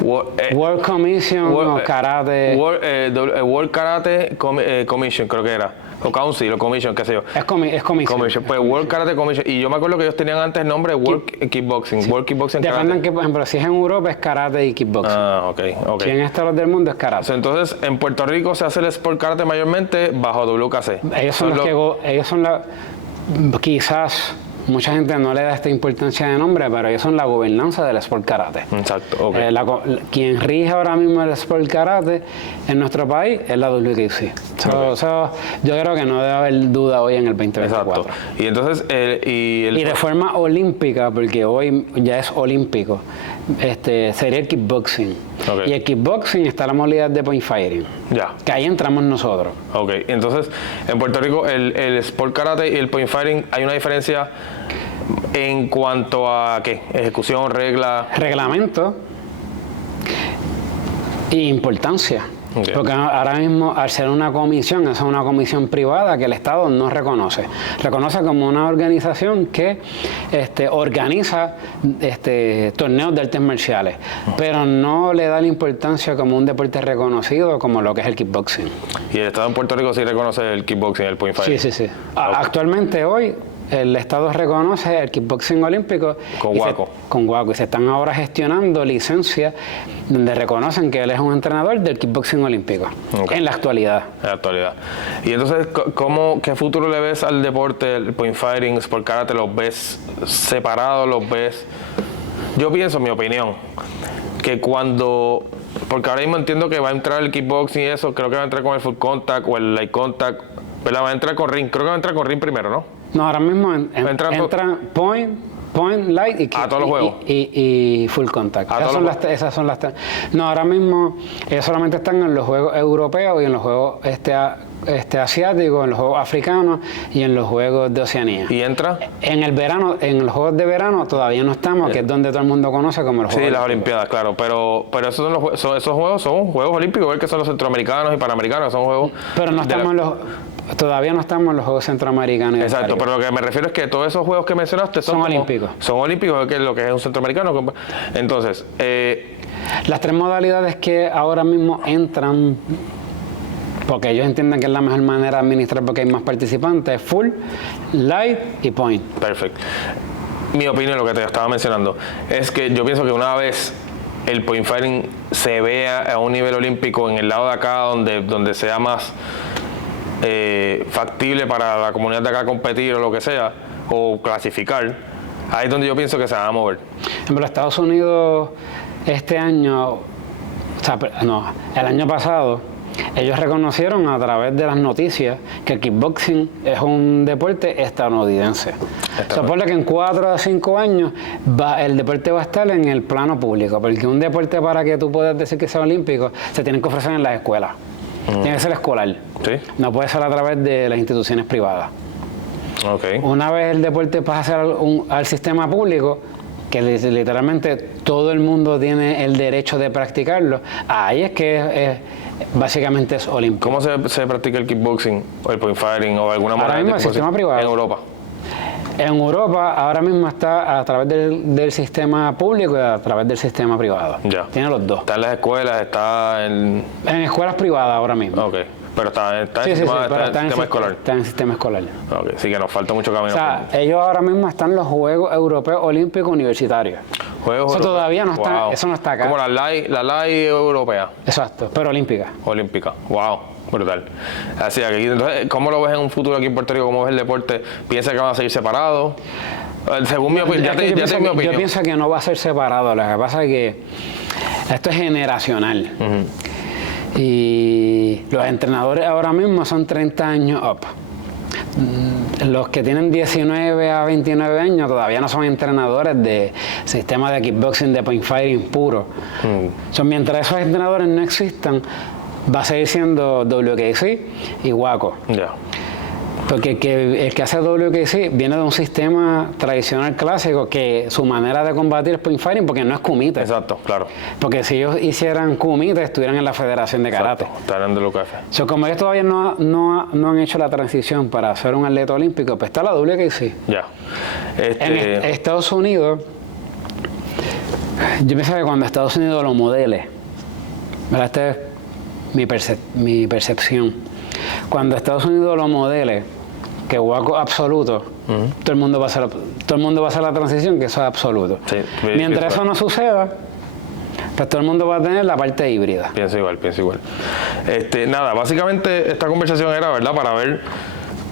World Commission Karate. World Karate Commission, creo que era. O Council, o Commission, qué sé yo. Es comisión. Pues World Karate Commission. Y yo me acuerdo que ellos tenían antes el nombre de World Kickboxing. Sí. World Kickboxing Karate. Dependen que, por ejemplo, si es en Europa es karate y kickboxing. Ah, ok. Si en este lado del mundo es karate. Entonces, en Puerto Rico se hace el sport karate mayormente bajo WKC. Ellos son quizás mucha gente no le da esta importancia de nombre, pero ellos son la gobernanza del sport karate. Exacto, ok. Quien rige ahora mismo el sport karate en nuestro país es la WKC. Yo creo que no debe haber duda hoy en el 2024. Exacto. Y entonces, y de forma olímpica, porque hoy ya es olímpico, sería el kickboxing. Okay. Y el kickboxing está la modalidad de point fighting. Ya. Que ahí entramos nosotros. Ok, entonces en Puerto Rico el sport karate y el point fighting, ¿hay una diferencia en cuanto a qué? Ejecución, regla. Reglamento e importancia. Okay. Porque ahora mismo, al ser una comisión, es una comisión privada que el Estado no reconoce. Reconoce como una organización que organiza torneos de artes marciales, pero no le da la importancia como un deporte reconocido como lo que es el kickboxing. ¿Y el Estado en Puerto Rico sí reconoce el kickboxing y el point fighting? Sí. Okay. Actualmente hoy el Estado reconoce el kickboxing olímpico con WACO. Con WACO. Y se están ahora gestionando licencias donde reconocen que él es un entrenador del kickboxing olímpico. Okay. En la actualidad. En la actualidad. Y entonces, ¿qué futuro le ves al deporte, el point fighting, sport karate? ¿Los ves separados? ¿Los ves? Yo pienso, en mi opinión, que porque ahora mismo entiendo que va a entrar el kickboxing y eso, creo que va a entrar con el full contact o el light contact, ¿verdad? Va a entrar con ring, creo que va a entrar con ring primero, ¿no? No, ahora mismo entra point, light y a todos los juegos. Y full contact. Esas son las tres. No, ahora mismo ellos solamente están en los juegos europeos y en los juegos asiáticos, en los juegos africanos y en los juegos de Oceanía. ¿Y entra? En el verano, en los juegos de verano todavía no estamos, que es donde todo el mundo conoce como los juegos. Sí, las Olimpiadas, claro, pero esos juegos son juegos olímpicos, igual que son los centroamericanos y panamericanos, son juegos. Pero no estamos todavía no estamos en los Juegos Centroamericanos. Exacto, pero lo que me refiero es que todos esos juegos que mencionaste son olímpicos. Son olímpicos, que es lo que es un centroamericano. Entonces, las tres modalidades que ahora mismo entran, porque ellos entienden que es la mejor manera de administrar porque hay más participantes, full, light y point. Perfecto. Mi opinión, lo que te estaba mencionando, es que yo pienso que una vez el point fighting se vea a un nivel olímpico en el lado de acá, donde sea más factible para la comunidad de acá competir o lo que sea, o clasificar, ahí es donde yo pienso que se van a mover. En los Estados Unidos este año, el año pasado, ellos reconocieron a través de las noticias que el kickboxing es un deporte estadounidense. Supone que en 4 a 5 años el deporte va a estar en el plano público, porque un deporte, para que tú puedas decir que sea olímpico, se tiene que ofrecer en las escuelas. Tiene que ser escolar. ¿Sí? No puede ser a través de las instituciones privadas. Okay. Una vez el deporte pasa al sistema público, que literalmente todo el mundo tiene el derecho de practicarlo, ahí es que básicamente es olímpico. ¿Cómo se practica el kickboxing o el point fighting o alguna manera? Ahora mismo el sistema privado. En Europa. En Europa ahora mismo está a través del sistema público y a través del sistema privado. Ya. Tiene los dos. Está en las escuelas, está en escuelas privadas ahora mismo. Ok. Pero está en Sí, sistema escolar. Está en sistema escolar. Okay, sí que nos falta mucho camino. O sea, ellos ahora mismo están en los Juegos Europeos Olímpicos Universitarios. Eso todavía no está, eso no está acá. Como la LAI europea. Exacto, pero olímpica. Olímpica, wow, brutal. Así que entonces, ¿cómo lo ves en un futuro aquí en Puerto Rico? ¿Cómo ves el deporte? ¿Piensas que van a seguir separados? Según mi opinión, mi opinión. Yo pienso que no va a ser separado. Lo que pasa es que esto es generacional. Y los entrenadores ahora mismo son 30 años up. Los que tienen 19 a 29 años todavía no son entrenadores de sistema de kickboxing, de point fighting puro. Mientras esos entrenadores no existan, va a seguir siendo WKC y Waco. Porque el que hace WKC viene de un sistema tradicional clásico que su manera de combatir es point fighting porque no es kumite. Exacto, claro. Porque si ellos hicieran kumite, estuvieran en la Federación de Karate. Estarían de lo que hace. Como ellos todavía no han hecho la transición para ser un atleta olímpico, pues está la WKC. Ya. En Estados Unidos, yo pienso que cuando Estados Unidos lo modele, ¿verdad? Esta es mi percepción. Cuando Estados Unidos lo modele, que Waco absoluto, todo el mundo va a hacer la transición, que eso es absoluto. Sí, mientras eso no suceda, pues todo el mundo va a tener la parte híbrida. Pienso igual. Nada, básicamente esta conversación era, ¿verdad?, para ver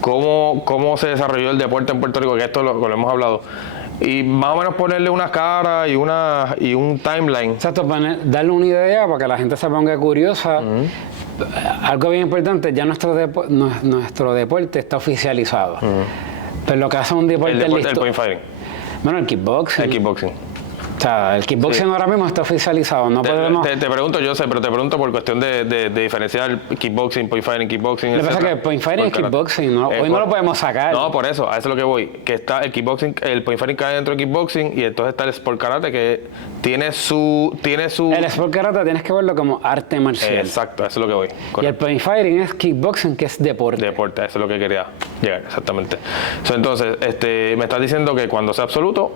cómo se desarrolló el deporte en Puerto Rico, que esto lo hemos hablado. Y más o menos ponerle una cara y un timeline. Exacto, darle una idea para que la gente se ponga curiosa. Algo bien importante, ya nuestro deporte está oficializado. Pero lo que hace un deporte... El point fighting. Bueno, el kickboxing. El kickboxing. O sea, el kickboxing ahora mismo está oficializado. No podemos... te pregunto, yo sé, pero te pregunto por cuestión de diferenciar kickboxing, point fighting, kickboxing, Lo que pasa es que point fighting y kickboxing, ¿no? Hoy no lo podemos sacar. No, por eso, a eso es lo que voy. Que está el kickboxing, el point fighting cae dentro del kickboxing y entonces está el sport karate que tiene su... El sport karate tienes que verlo como arte marcial. Exacto, a eso es lo que voy. Correcto. Y el point fighting es kickboxing, que es deporte. Deporte, eso es lo que quería llegar, exactamente. Entonces, me estás diciendo que cuando sea absoluto...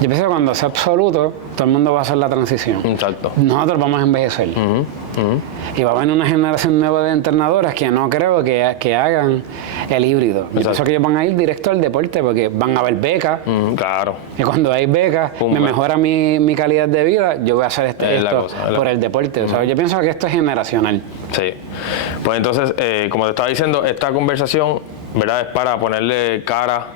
Yo pienso que cuando sea absoluto, todo el mundo va a hacer la transición. Exacto. Nosotros vamos a envejecer. Y va a venir una generación nueva de entrenadores que no creo que hagan el híbrido. Yo pienso que ellos van a ir directo al deporte porque van a haber becas. Claro. Y cuando hay becas, me mejora mi calidad de vida, yo voy a hacer esto por el deporte. O sea, yo pienso que esto es generacional. Sí. Pues entonces, como te estaba diciendo, esta conversación, ¿verdad?, es para ponerle cara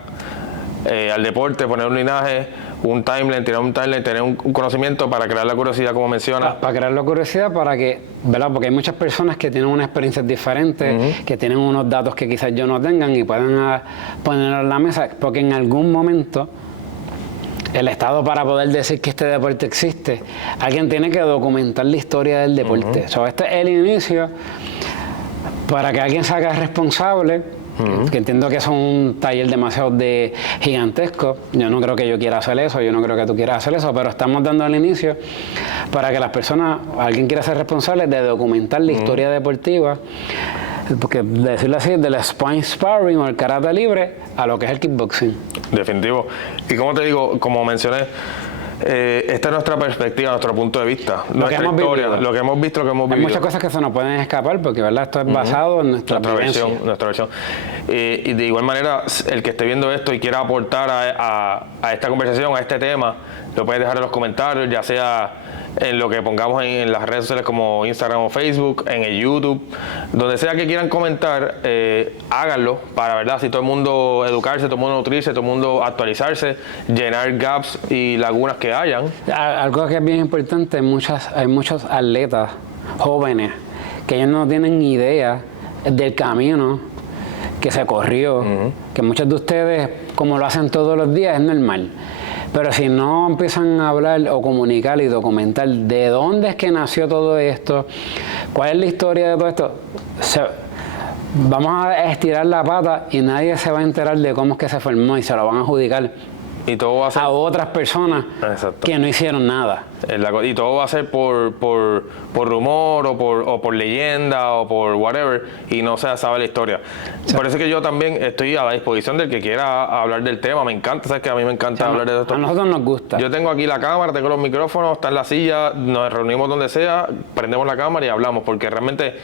al deporte, poner un linaje, un timeline, tener un conocimiento para crear la curiosidad, como menciona. Para crear la curiosidad, para que, ¿verdad? Porque hay muchas personas que tienen unas experiencias diferentes, que tienen unos datos que quizás yo no tengan y pueden ponerlo en la mesa, porque en algún momento el Estado, para poder decir que este deporte existe, alguien tiene que documentar la historia del deporte. Este es el inicio para que alguien se haga responsable. Que entiendo que es un taller demasiado gigantesco. Yo no creo que yo quiera hacer eso, yo no creo que tú quieras hacer eso, pero estamos dando el inicio para que las personas, alguien quiera ser responsable de documentar la historia deportiva, porque decirlo así, del spine sparring o el karate libre a lo que es el kickboxing. Definitivo. Y como te digo, como mencioné, esta es nuestra perspectiva, nuestro punto de vista, nuestra historia, lo que hemos visto, lo que hemos vivido. Hay muchas cosas que se nos pueden escapar porque, ¿verdad?, esto es basado en nuestra versión. Y de igual manera, el que esté viendo esto y quiera aportar a esta conversación, a este tema, lo puedes dejar en los comentarios, ya sea en lo que pongamos en las redes sociales como Instagram o Facebook, en el YouTube, donde sea que quieran comentar, háganlo para, ¿verdad?, si todo el mundo educarse, todo el mundo nutrirse, todo el mundo actualizarse, llenar gaps y lagunas que hayan. Algo que es bien importante, hay muchos atletas jóvenes que ellos no tienen ni idea del camino que se corrió, que muchos de ustedes, como lo hacen todos los días, es normal. Pero si no empiezan a hablar o comunicar y documentar de dónde es que nació todo esto, cuál es la historia de todo esto, vamos a estirar la pata y nadie se va a enterar de cómo es que se formó y se lo van a adjudicar y todo va a ser a otras personas que no hicieron nada. Y todo va a ser por rumor o por leyenda o por whatever, y no se sabe la historia. Sí. Por eso que yo también estoy a la disposición del que quiera hablar del tema. Me encanta, sabes que a mí me encanta hablar de esto. A nosotros nos gusta. Yo tengo aquí la cámara, tengo los micrófonos, está en la silla, nos reunimos donde sea, prendemos la cámara y hablamos, porque realmente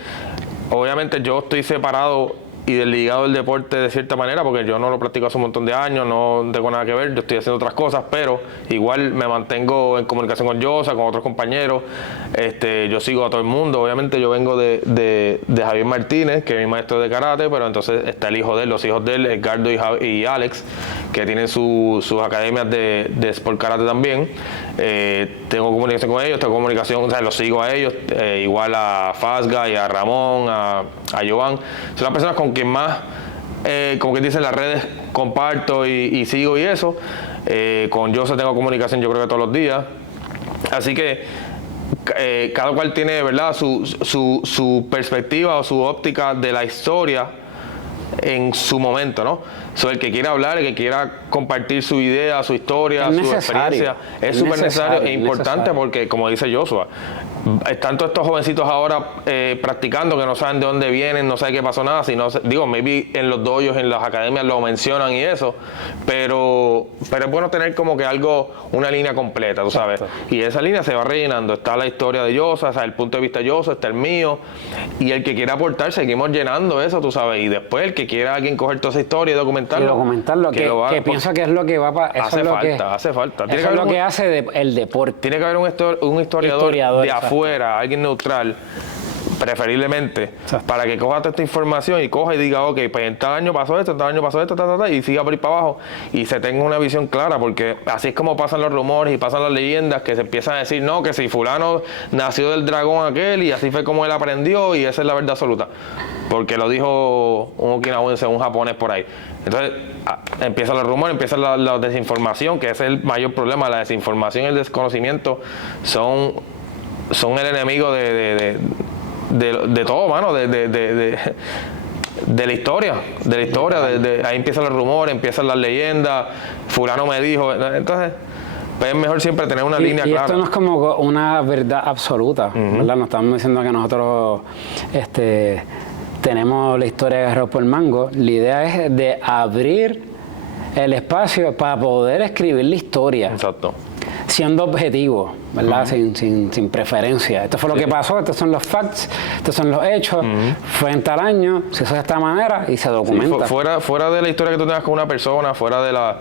obviamente yo estoy separado y desligado del deporte de cierta manera, porque yo no lo practico hace un montón de años, no tengo nada que ver, yo estoy haciendo otras cosas, pero igual me mantengo en comunicación con Yosa, con otros compañeros, yo sigo a todo el mundo. Obviamente yo vengo de Javier Martínez, que es mi maestro de karate, pero entonces está el hijo de él, los hijos de él, Edgardo y Alex, que tienen sus academias de Sport Karate también. Tengo comunicación con ellos, tengo comunicación, o sea, los sigo a ellos, igual a Fasga y a Ramón, a Joan. Son las personas con quien más, como que dicen, las redes comparto y sigo y eso. Con Yosa tengo comunicación yo creo que todos los días. Así que cada cual tiene, ¿verdad?, su perspectiva o su óptica de la historia en su momento, ¿no? El que quiera hablar, el que quiera compartir su idea, su historia, su experiencia, es súper necesario e importante porque, como dice Joshua, están todos estos jovencitos ahora practicando que no saben de dónde vienen, no saben qué pasó nada, sino, digo, maybe en los dojos, en las academias lo mencionan y eso, pero es bueno tener como que algo, una línea completa, tú sabes. Y esa línea se va rellenando. Está la historia de Yosa, o sea, el punto de vista de Yosa, está el mío, y el que quiera aportar, seguimos llenando eso, tú sabes. Y después el que quiera alguien coger toda esa historia y documentarlo, que pienso que es lo que va para... Hace falta. Tiene que haber lo que hace el deporte. Tiene que haber un historiador de afuera, alguien neutral, preferiblemente, para que coja toda esta información y coja y diga, ok, pues en tal año pasó esto, en tal año pasó esto, y siga por ahí para abajo y se tenga una visión clara, porque así es como pasan los rumores y pasan las leyendas, que se empiezan a decir, no, que si fulano nació del dragón aquel y así fue como él aprendió y esa es la verdad absoluta, porque lo dijo un okinawense, un japonés por ahí. Entonces empiezan los rumores, empieza la desinformación, que ese es el mayor problema. La desinformación y el desconocimiento son el enemigo de todo, mano, de la historia, ahí empiezan los rumores, empiezan las leyendas, fulano me dijo, entonces pues es mejor siempre tener una línea clara. Esto no es como una verdad absoluta, ¿verdad? No estamos diciendo que nosotros tenemos la historia de Arroz por Mango. La idea es de abrir el espacio para poder escribir la historia. Exacto. Siendo objetivo, ¿verdad? Sin preferencia. Esto fue lo que pasó, estos son los facts, estos son los hechos, fue en tal año, se hizo de esta manera y se documenta. Sí, fuera de la historia que tú tengas con una persona, fuera de la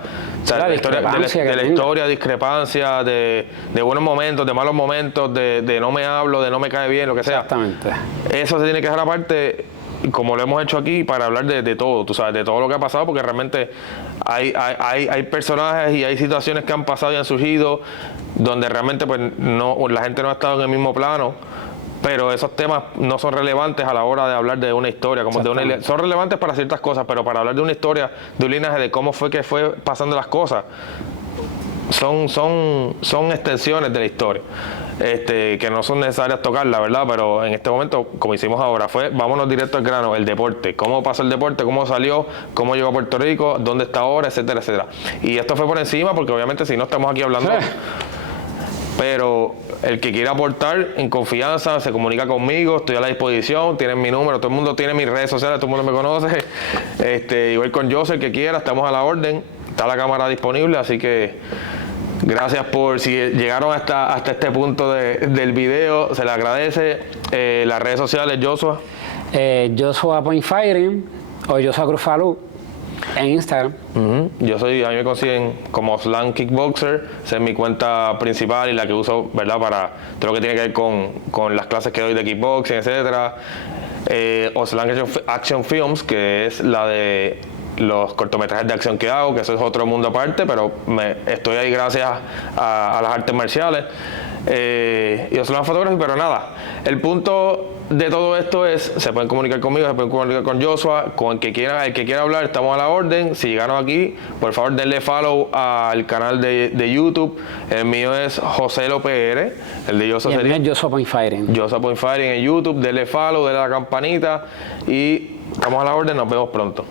historia, discrepancia, de buenos momentos, de malos momentos, de no me hablo, de no me cae bien, lo que sea. Exactamente. Eso se tiene que dejar aparte, como lo hemos hecho aquí, para hablar de todo, tú sabes, de todo lo que ha pasado, porque realmente hay personajes y hay situaciones que han pasado y han surgido donde realmente pues no, la gente no ha estado en el mismo plano, pero esos temas no son relevantes a la hora de hablar de una historia, como son relevantes para ciertas cosas, pero para hablar de una historia, de un linaje, de cómo fue que fue pasando las cosas, son extensiones de la historia, que no son necesarias tocarla, ¿verdad? Pero en este momento, como hicimos ahora, vámonos directo al grano, el deporte, cómo pasó el deporte, cómo salió, cómo llegó a Puerto Rico, dónde está ahora, etcétera, etcétera. Y esto fue por encima, porque obviamente si no estamos aquí hablando... Pero el que quiera aportar en confianza, se comunica conmigo, estoy a la disposición, tienen mi número, todo el mundo tiene mis redes sociales, todo el mundo me conoce. Igual con José, el que quiera, estamos a la orden, está la cámara disponible, así que gracias por si llegaron hasta este punto del video, se les agradece. Las redes sociales, Joshua. Joshua Point Fighting o Joshua Cruzalú en Instagram. A mí me consiguen como Slam Kickboxer, esa es mi cuenta principal y la que uso, ¿verdad?, para todo lo que tiene que ver con las clases que doy de kickboxing, etcétera. O Slam Action Films, que es la de los cortometrajes de acción que hago, que eso es otro mundo aparte, pero estoy ahí gracias a las artes marciales. Y yo soy una fotografía, pero nada, el punto de todo esto es, se pueden comunicar conmigo, se pueden comunicar con Joshua, con el que quiera hablar, estamos a la orden. Si llegaron aquí, por favor denle follow al canal de YouTube. El mío es José López PR, el de Joshua sería Joshua Point Fighting. Joshua Point Fighting en YouTube, denle follow, denle a la campanita y estamos a la orden, nos vemos pronto.